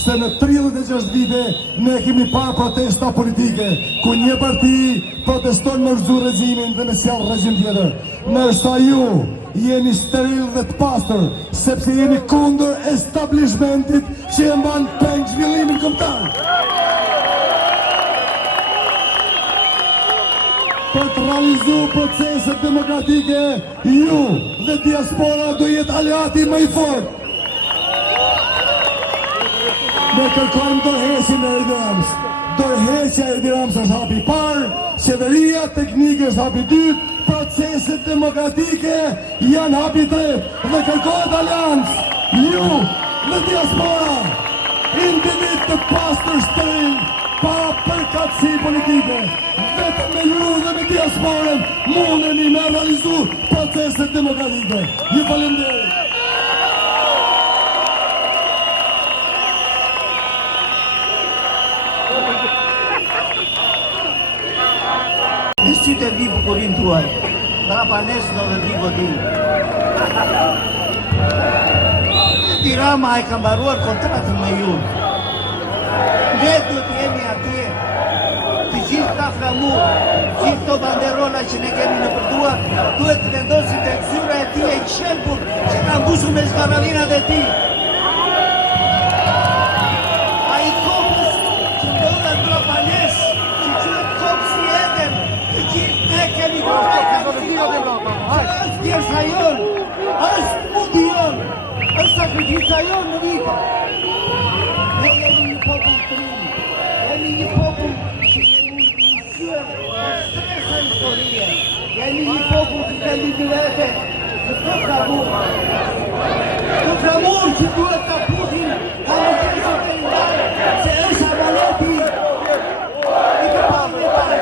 se në 36 vite ne kemi parë protesta politike, ku një parti proteston me rëzu regjimin dhe me sjell regjim tjetër. Nërsa ju jeni steril dhe të pastër, sepse jeni kundër establishmentit që e mban peng zhvillimin kombëtar. Për të realizuar proceset demokratike, ju dhe diaspora do jetë aleati më i fortë. Ne kërkojmë dorëheqjen e Edi Ramës. Dorëheqja e Edi Ramës është hapi i parë, qeveria teknike është hapi i dytë, proceset demokratike janë hapi i tretë dhe kërkohet aleancë. Ju dhe diaspora, individ të pastër steril, pa për pakatësi politike. Vetëm me ju dhe me diasporën mundeni me realizu proceset demokratike. Ju falenderit. Në sytë e vi bukurin tuaj, Trapanes do dhe di godin. Tirama e ka mbaruar kontratën me ju. Ne duhet jemi atje, të gjithë ta flamur, gjithë të banderola që ne kemi në përduar, duhet të vendosim të zyra e ti e i qelpur që ka mbusur me zbaralinat e ti. A i kopës që ndodha Trapanes, që qëtë kopës i eden, të gjithë ne kemi është djersa jonë, është mundi jonë, është sakrifica jonë në vita. Ne jemi një popull të rinë, jemi një popull që jemi një syër në stresa historie, jemi një popull që kemi një vete të flamur që duhet të putin ka në kërësot e ndaj, se është amaleti i këpavë e taj.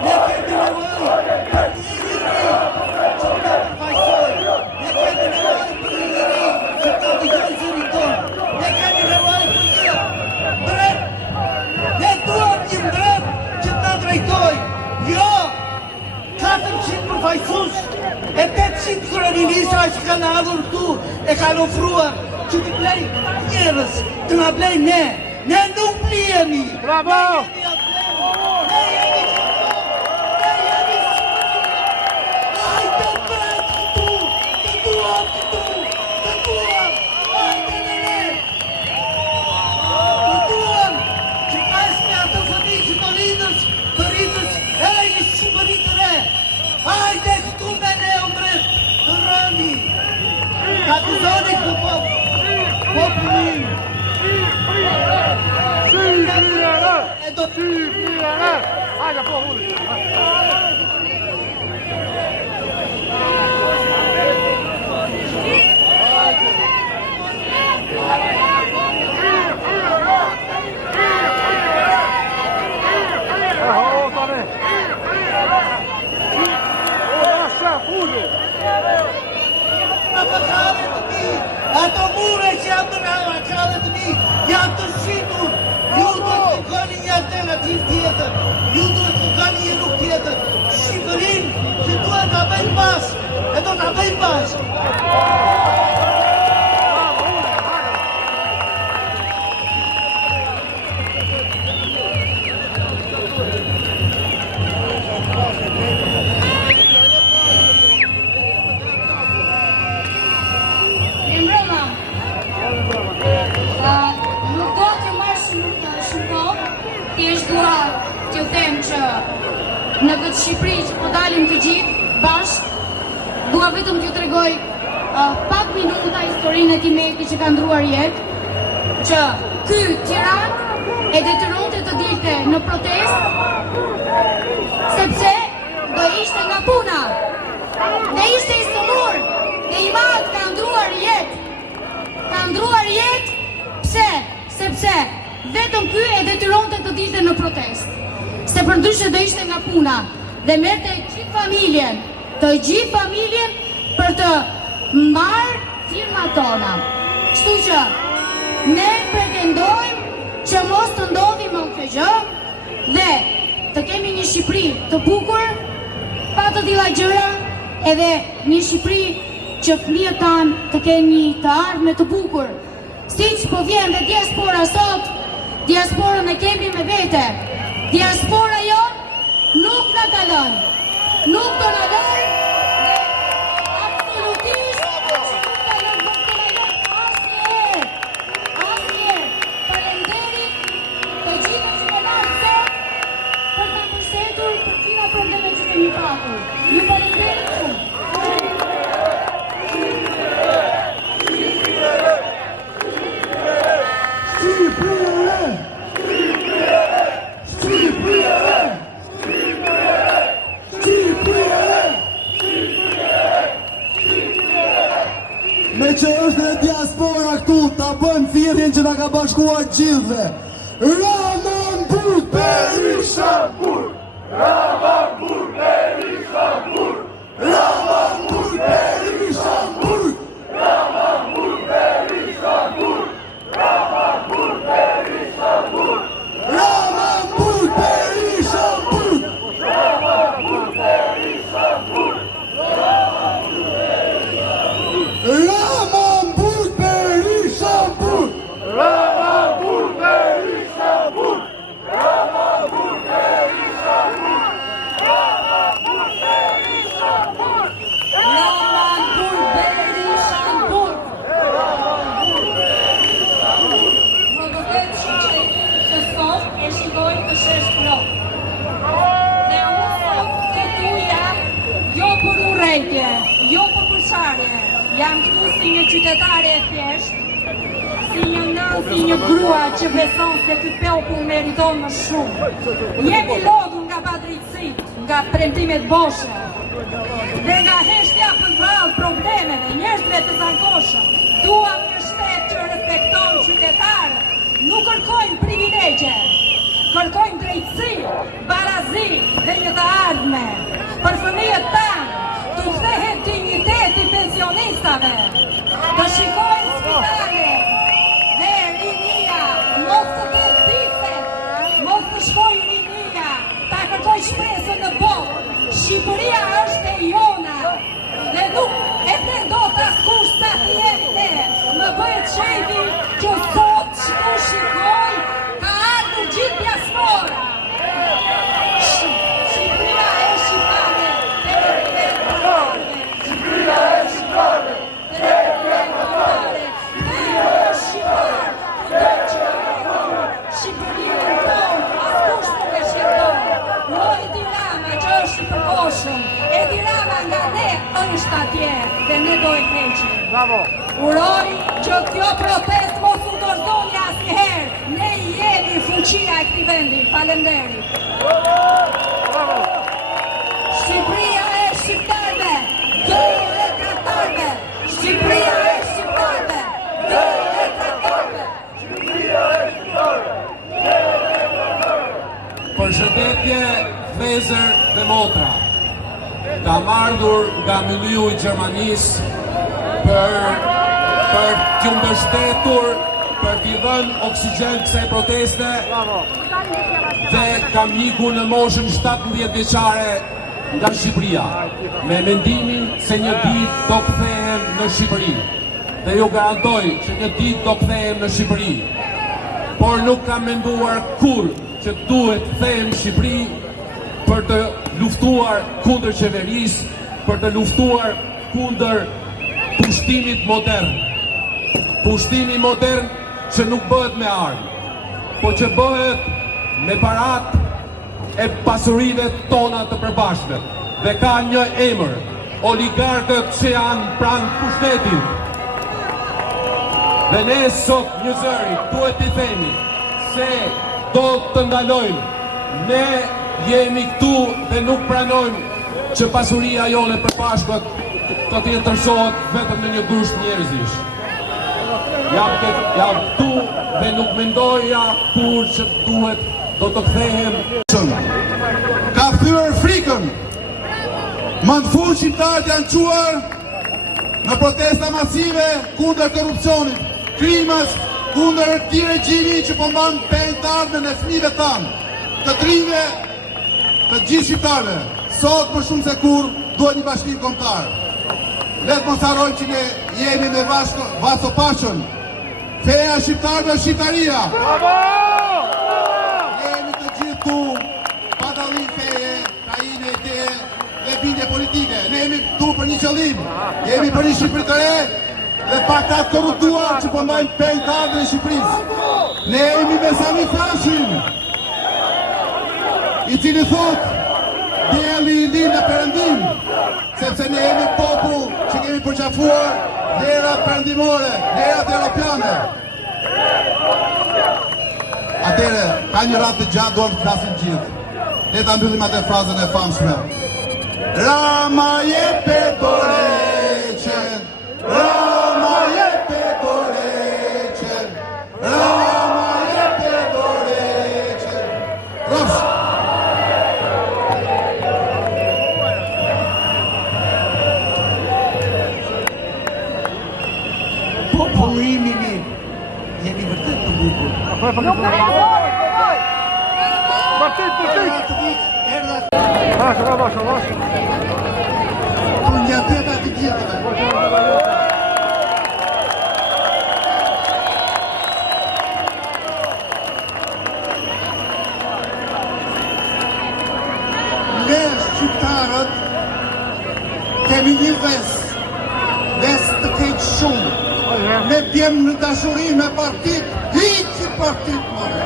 Ne kemi nevoj për një njëri që të përfajsoj. Ne kemi nevoj për një njëri që të dëgjoj zëri tonë. Ne kemi nevoj për një mbret. Ne duam një mbret që të drejtoj. Jo, 400 përfajsus e 800 kryeministra që kanë ardhur këtu e kanë ofruar që të blej njerëz, të na blej ne. Ne nuk blihemi. Bravo! Ne jemi hajde këtu me ne umbret, të rëni, ka të zoni këtë popullin. Hajde popullin. Ato mure që janë në krave të mi, janë të shitur. Ju duhet të kërkoni një alternativ tjetër. Ju duhet të kërkoni një rrugë tjetër. Shqipërinë që duhet të bëjnë bashkë, e do të bëjnë bashkë. Nuk do të marrë shumë kohë, thjesht dua të them që në këtë Shqipëri që po dalim të gjithë bashkë, dua vetëm t'ju tregoj pak minuta historinë e Timekit që ka ndruar jetë, që ky Tiranë e detyronte të dilte në protestë, sepse do ishte nga puna, dhe ishte i sëmur, dhe i madh ka ndruar jetë. Ka ndruar jetë, pse? Sepse vetëm ky e detyronte të dilte në protestë. Se përndryshe do ishte nga puna dhe merrte gjithë familjen për të marrë firmat tona. Kështu që ne pretendojmë që mos të ndodhi më këtë gjë dhe të kemi një Shqipëri të bukur, pa të tilla gjëra, edhe një Shqipëri që fëmijët tanë të kenë një të ardhme të bukur. Siç po vjen dhe diaspora sot, diasporën e kemi me vete. Diaspora jonë nuk na ka lënë. Nuk do na lënë. Absolutisht nuk do na lënë asnjëherë. Asnjëherë. Faleminderit të gjithë që kanë ardhur sot për ta mbështetur për gjitha problemet që kemi pasur. Ju falenderoj shumë. Me që është dhe diaspora këtu, ta bën thirrjen që na ka bashkuar gjithve. Ramambur Berisha Bur! Ramambur Berisha Bur! Ramambur Berisha Bur! Ramambur Berisha Bur! Ramambur Berisha Bur! Ramambur Berisha Bur! Ramambur Berisha Bur! Ramambur Berisha Bur! Ramambur Berisha Bur! Ramambur Berisha Bur! Ramambur Berisha Bur! Ramambur Berisha Bur! Më vërtet që të sot e shikoj të shesh plot. Dhe unë sot të tuja jo për urrejtje, jo për përçarje. Jam këtu si një qytetare e thjesht, si një nën, si një grua që beson se ky popull meriton më shumë. Jemi lodhur nga padrejtësit, nga premtimet boshe, dhe nga heshtja përballë problemeve, njerëzve të zankoshëm. Duam një shtet që respekton qytetarët, nuk kërkojmë privilegje, kërkojmë drejtësi, barazi dhe një të ardhme. Për fëmijët tanë, të kthehet digniteti pensionistave, të shikojnë spitale dhe rinia, mos të ketë diset, mos të shkojnë rinia, ta kërkoj shpresën në botë. Shqipëria është e jona dhe nuk e pretendon askush sa të jemi ne. Më bëhet shefi që sot çdo shikoj ka ardhur gjithë diaspora. Shqipëria e shqiptarëve, Shqipëria e shqiptarëve, Shqipërinë tonë, askush nuk e shqetëton. Edi Rama që është i përkohshëm, Edi Rama nga ne është atje dhe ne do e heqim. Uroj që kjo protest mos u dorëzoni asnjëherë. Ne jemi fuqia e këtij vendi. Faleminderit. Shqipëria e shqiptarëve, do e kratarëve. Shqipëria e shqiptarëve, do e kratarëve. Shqipëria e shqiptarëve. Përshëndetje, vëllezër dhe motra. Kam ardhur nga menyu i Gjermanisë për t'ju mbështetur, për t'i dhënë oksigjen kësaj proteste dhe kam ikur në moshën 17 vjeçare nga Shqipëria, me mendimin se një ditë do kthehem në Shqipëri. Dhe ju garantoj që një ditë do kthehem në Shqipëri. Por nuk kam menduar kurrë që duhet të kthehem në Shqipëri për të luftuar kundër qeverisë, për të luftuar kundër pushtimit modern. Pushtimi modern që nuk bëhet me armë, po që bëhet me parat e pasurive tona të përbashme. Dhe ka një emër, oligarkët që janë pranë pushtetit. Dhe ne sot një zëri duhet t'i themi se do të ndalojmë. Ne jemi këtu dhe nuk pranojmë që pasuria jone përbashkët të tjetërsohet vetëm në një grusht njerëzish. Jam këtu dhe nuk mendoja kur që duhet do të kthehem. Ka thyer frikën. Mandfun shqiptarët janë quar në protesta masive kundër korrupsionit, krimës, kundër këtij regjimi që po mban pentarën e fëmijëve tanë, të trinjve, të gjithë shqiptarëve. Sot më shumë se kur duhet një bashkim kombëtar. Letë mos harrojmë që ne jemi me Vaso Pashën. Feja shqiptarëve është shqiptaria. Jemi të gjithë tu, pa dallim feje, trajime ide dhe bindje politike. Ne jemi tu për një qëllim. Jemi për një Shqipëri të re dhe pa ata të korruptuar që po mbajnë pentarën e Shqipërisë. Ne jemi me Sami Frashim, i cili thot dielli i lind në perëndim, sepse ne jemi popull që kemi përqafuar vlerat perëndimore, vlerat europiane. Atere, ka një ratë të gjatë, duhet të flasim gjithë. Le ta mbyllim atë frazën e famshme. Rama je petoreqen, Rama je petoreqen, Rama je petoreqen. Ne shqiptarët kemi një vestë të keq shumë. Ne bjem në dashuri me partit, hiqi partit mëre.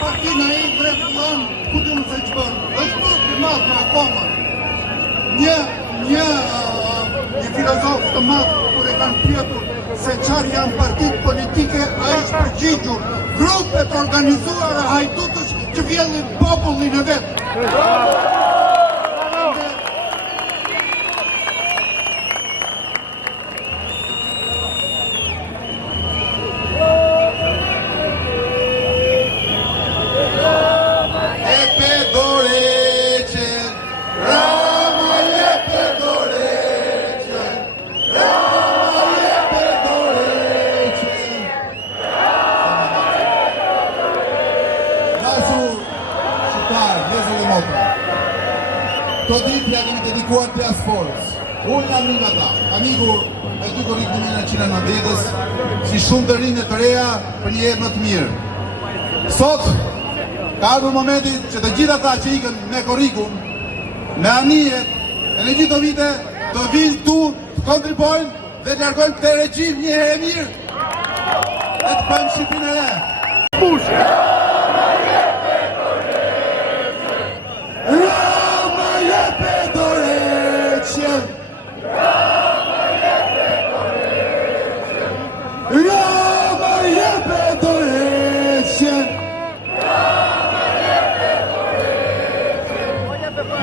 Partina e drejtë lënë, ku të më se që bërë, është bërë të madhë me akomën. Një filozof të madhë, kur e kanë pjetur se qarë janë partit politike, a ishtë përgjigjur grupet organizuara hajdutësh që vjellin popullin e vetë. Këtë ditë ja kemi dedikuar diasporës. Unë jam një nga ta, amigur me dy korrik në 1990-ës, si shumë të rinjë të reja për një jetë më të mirë. Sot, ka ardhur momenti që të gjitha ta që ikën me korrikun, me anijet, e në gjithë të vite, të vinë tu, të kontribojnë dhe të largojnë këtë regjim një herë mirë, dhe të bëjmë Shqipërinë e re.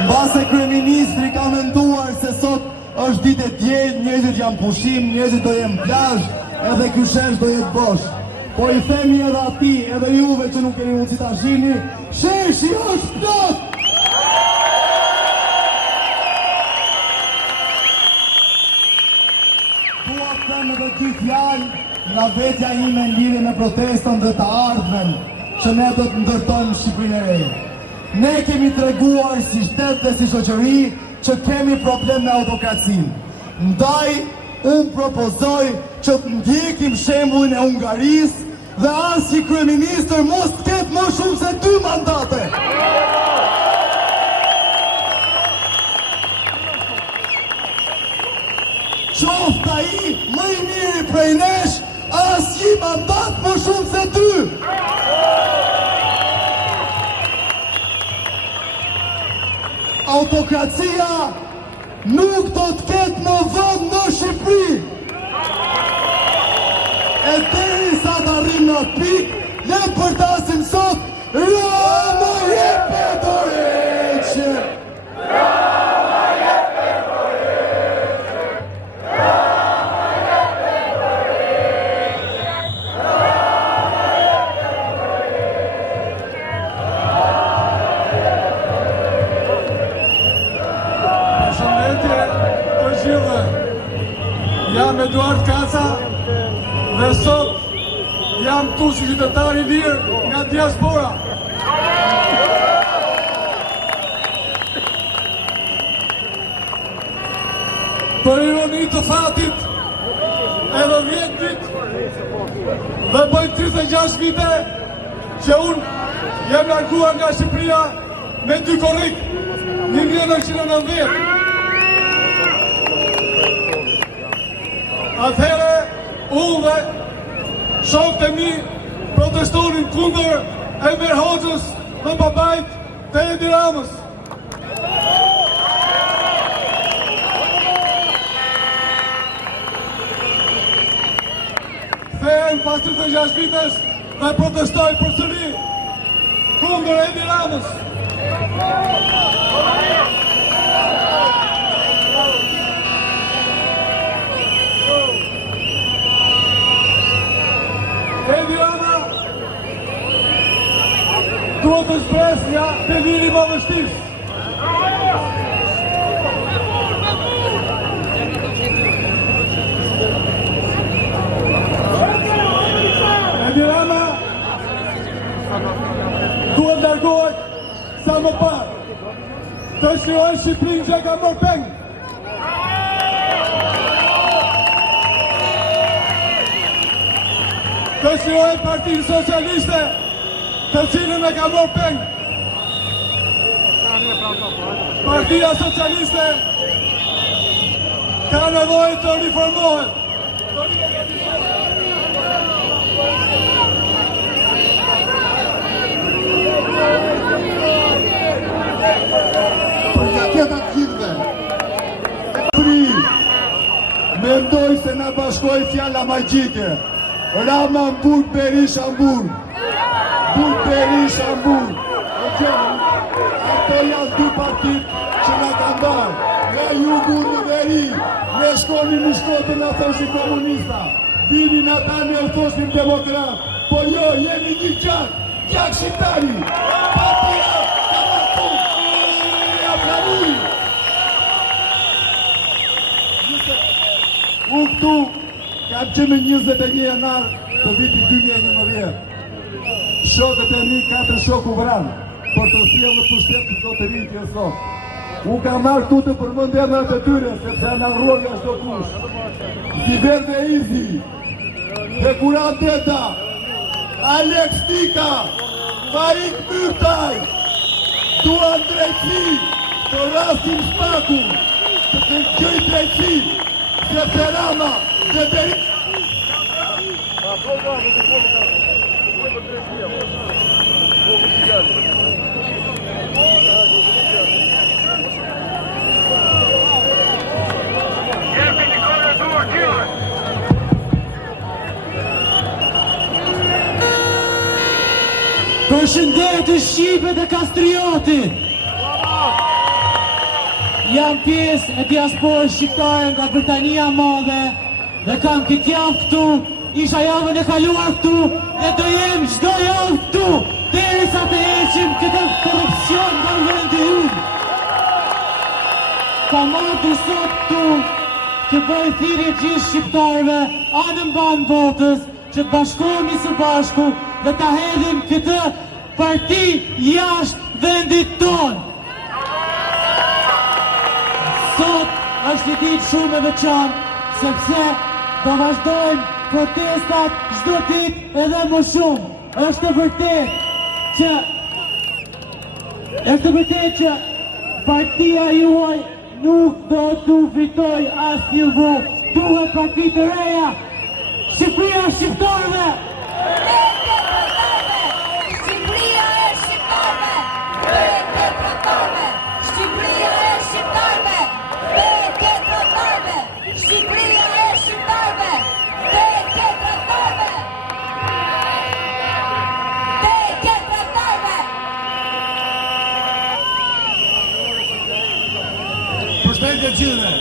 Mbase kryeministri ka menduar se sot është ditë e diel, njerëzit janë pushim, njerëzit do jenë plazh, edhe ky shesh do jetë bosh. Po i themi edhe atij, edhe juve që nuk keni mundësi ta shihni, sheshi është plot. Dua të them edhe dy fjalë nga vetja ime në lidhje me protestën dhe të ardhmen që ne do të ndërtojmë Shqipërinë e re. Ne kemi treguar si shtet dhe si shoqëri që kemi problem me autokracinë. Ndaj, unë propozoj që të ndjekim shembullin e Hungarisë dhe asnjë kryeministër mos të ketë më shumë se 2 mandate. Qoftë ai më i miri prej nesh, asnjë mandat më shumë se 2. Autokracia nuk do të ketë më vend në Shqipëri. E derisa të arrijmë në atë pikë, ne përtasim sot Rama jepe dorëçe. Rama jepe dorëçe. Rama jepe dorëçe. Rama jepe Përshëndetje të gjithëve. Jam Eduard Kaca dhe sot jam tu si qytetar i lirë nga diaspora. Për ironi të fatit, edhe 10 vit dhe bëjt 36 vite që unë jem larguar nga Shqipëria me 2 korrik, 1990. Atëhere, unë dhe shokët e mi protestonin kundër Enver Hoxhës dhe babait të Edi Ramës. Kthehen pas 36 vitesh dhe protestoj përsëri kundër Edi Ramës. Edi Rama duhet të shpresë nga deliri madhështisë. Të shirojnë Shqipërinë që ka mërë peng. Të shirojnë Partinë Socialiste, të cilën e ka mërë peng. Partia Socialiste ka nevojë të riformohet. Përgatjeta të gjithve. Mendoj se na bashkoj fjalla magjike. Rama mbur, Berisha mbur. Mbur, Berisha mbur. Ato janë dy partit që na kanë darë. Nga jugu në veri, ne shkonin në shkote në thoshin komunista. Vinin ata në thoshin demokrat. Po jo, jemi një gjak shqiptari. Partia ka martu. Ja plani. Unë këtu kam qenë 21 janar të vitit 2011. Shokët e mi 4 shokë u vranë, por të sjellë në pushtet të zotërit e sot. Unë kam marrë këtu të përmend emrat e tyre, sepse janë harruar nga çdo kush. Ziverde Izi, Hekuran Deda, Alex Tika, Faik Myrtaj, duan drejtësi, të rasim Spaku, të kërkojnë drejtësi, sepse Rama dhe Berisha. Përshëndetë Shqipët e Kastriotit. Jam pjesë e diasporës shqiptare nga Britania Madhe dhe kam këtë javë këtu, isha javën e kaluar këtu dhe do jem çdo javë këtu derisa të heqim këtë korrupsion nga vendi ynë. Kam ardhur sot këtu që bëj thirrje gjithë shqiptarëve anë mban botës që të bashkohemi së bashku dhe ta hedhim këtë parti jashtë vendit tonë. Sot është një ditë shumë e veçantë, sepse do vazhdojnë protestat çdo ditë edhe më shumë. Është vërtet që partia juaj nuk do të fitoj asnjë votë. Duhet parti të reja. Shqipëria është shqiptarëve. Shqipëria e shqiptarëve. Beke trotarëve. Shqipëria e shqiptarëve. Beke trotarëve. Shqipëria e shqiptarëve. Beke trotarëve. Beke trotarëve. Përshëndetje gjithëve.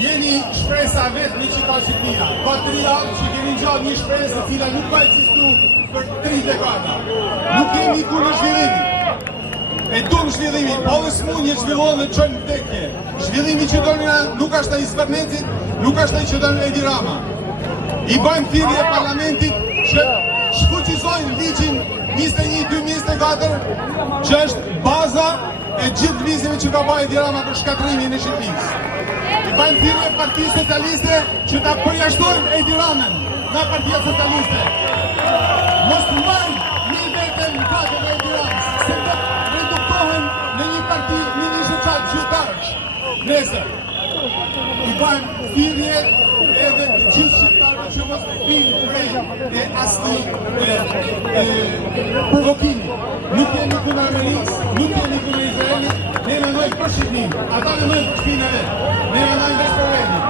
Jeni shpresa vetëm që ka Shqipëria. Ka 3 javë që keni gjatë një shpresë e cila nuk ka ekzistuar për 3 dekada. Nuk kemi kur në zhvillimi. E duam zhvillimin, po dhe smunje zhvillohen dhe çojnë në vdekje. Zhvillimi që doni na nuk është ai Svernencit, nuk është ai që doni Edi Rama. I bëjmë thirrje parlamentit që shfuqizojnë ligjin 21/2024, që është baza e gjithë lëvizjeve që ka bërë Edi Rama për shkatrimin e Shqipërisë. I bëjmë thirrje Partisë Socialiste që ta përjashtojnë Edi Ramën nga Partia Socialiste. Mos të marrë një veten në katër e Edi Ramës, se të reduktohen në një parti në një shoqat gjyqtarësh. Nesër, i bëjmë thirrje edhe gjithë shqiptarëve që mos pinë prej e asnjë provokimi. Nuk jemi kundër Amerikës, nuk jemi kundër Izraelit, ne mendojmë për Shqipërinë, ata mendojnë për Shqipërinë e vet. Ne mendojmë veç për vendin.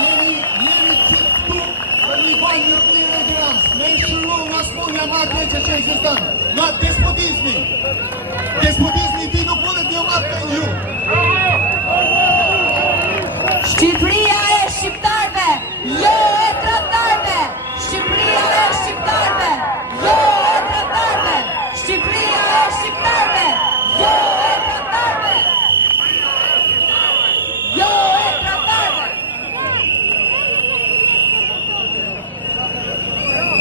Jemi këtu për një banë në këtër e Tiranës. Ne shërru nga smunja marrë që ekziston, nga despotizmi. Despotizmi ti nuk mundet një marrë për ju. Shqipëria e shqiptarëve, jo e trotarëve. Shqipëria e shqiptarëve, jo e trotarëve. Shqipëria e shqiptarëve, jo e trotarëve. Jo e trotarëve.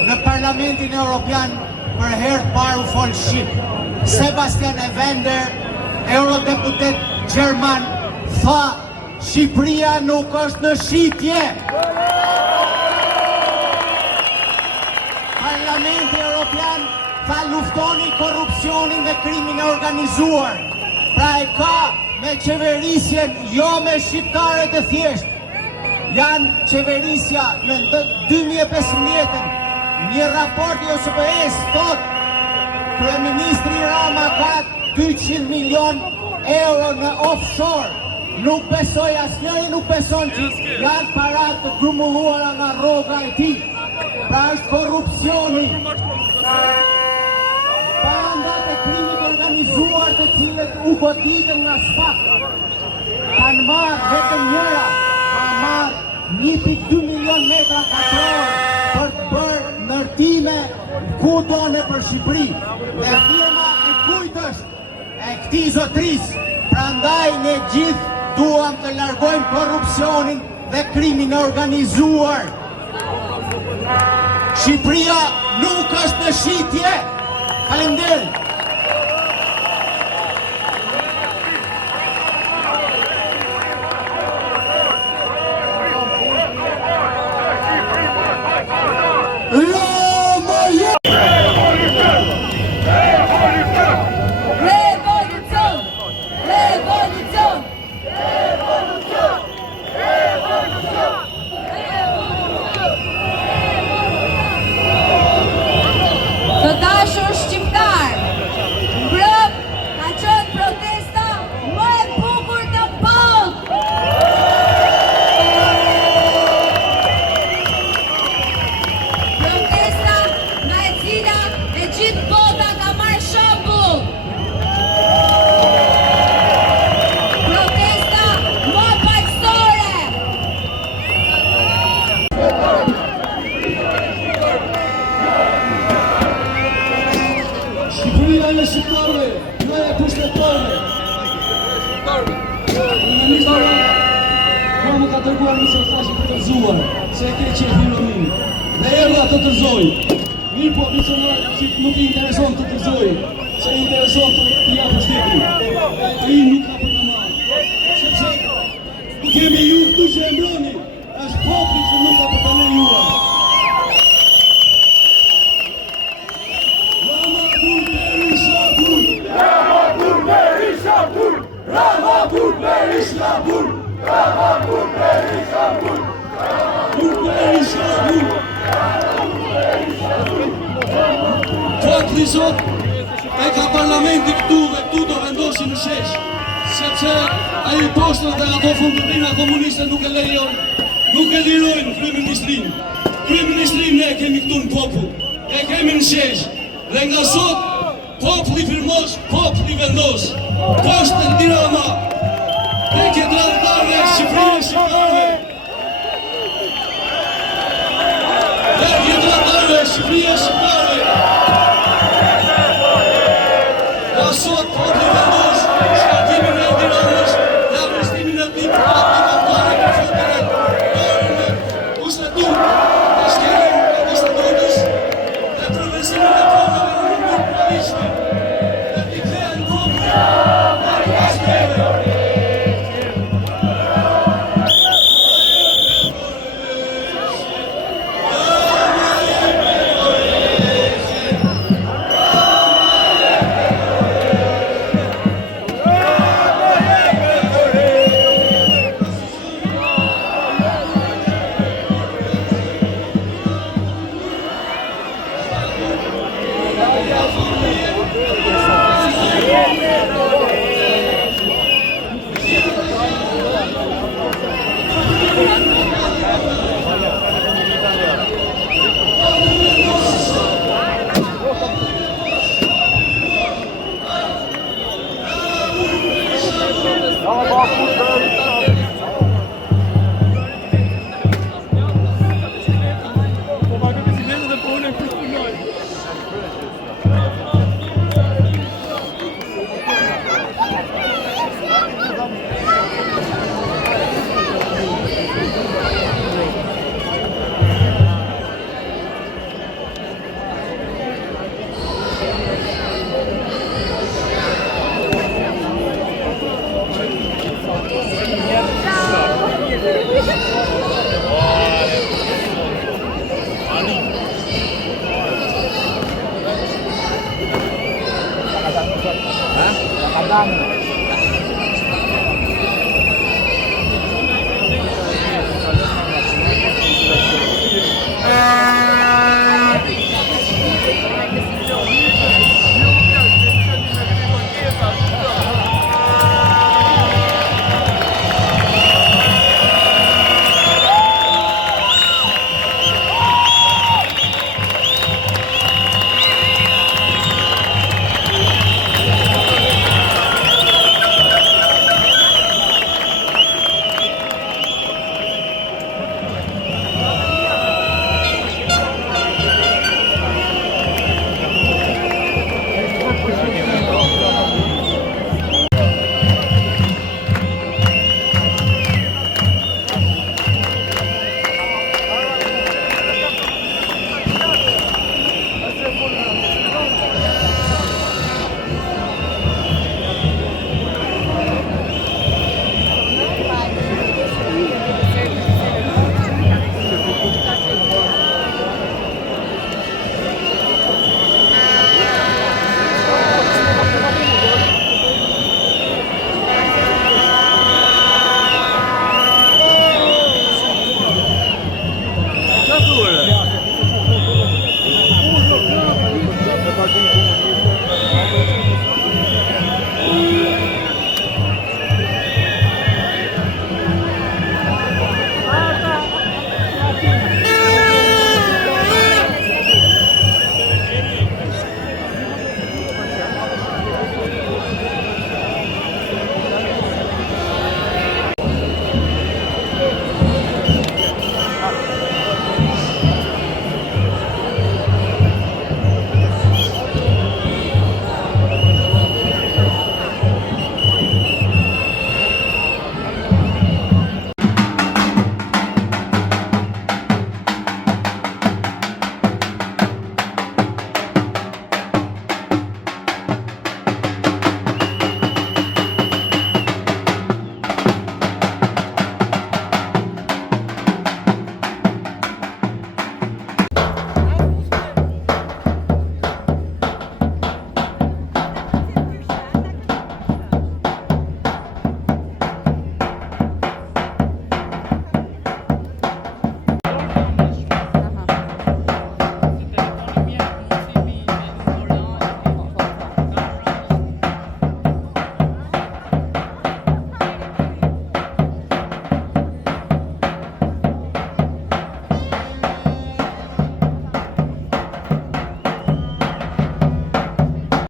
Në Parlamentin Evropian për herë të parë u fol shqip. Sebastian Evander, eurodeputet Gjerman, tha Shqipëria nuk është në shitje. Parlamenti Europian tha luftoni korrupsionin dhe krimin e organizuar. Pra e ka me qeverisjen, jo me shqiptarët e thjesht. Janë qeverisja në 2015, një raport i OSBE-s thot Kryeministri Rama ka 200 milion euro në offshore. Nuk besoj, asnjëri nuk beson që janë parat të grumulluara nga rroga e tij. Pra është korrupsioni. Bandat e krimit organizuar të cilët u goditën nga SPAK kanë marrë vetëm njëra, kanë marrë 1.2 milion metra katror për të bërë ndërtime kudo nëpër Shqipëri. Dhe firma e kujt është? E këtij zotris. Prandaj ne gjithë duam të largojmë korrupsionin dhe krimin e organizuar. Shqipëria nuk është në shitje. Faleminderit. Të dashur shqiptar, mbrëm ka qenë protesta më e bukur në botë. Protesta nga e cila e gjithë bota ka marrë shembull. Protesta më paqësore. Shqipëria e shqiptarëve, ne e pushtetojme. Ministra Rama ka dërguar mesazhe për të tërzuar, se e ke qefi Romin. Dhe erdha të tërzoj. Mirë po, misionar që nuk i intereson të tërzoj, se i intereson të japë shtetin. Ai nuk ka për të marrë. Sepse nuk kemi ju këtu që e mbroni, është populli që nuk ka për të lejuar. Fakti sot e ka parlamenti këtu dhe këtu do vendosi në shesh, sepse ai poshtë dhe ato fundurina komuniste nuk e lejon, nuk e lirojnë kryeministrin. Kryeministrin ne kemi këtu në popull, e kemi në shesh, dhe nga sot populli firmos, populli vendos. Poshtë në Tirana, dhe këtë randare Shqipëria shqiptarve. Dhe këtë randare Shqipëria shqiptarve. Nga sot populli vendos, shkartimin e Tiranës, dhe amnestimin e tij për atë kampare për foteret, dorën e kushtetuar, dhe shtjerin e kushtetutës, dhe përvesimin e punëve në mënyrë pavishme, dhe t'i kthehen popullit, dhe t'i pasmeve. Shqipërisë.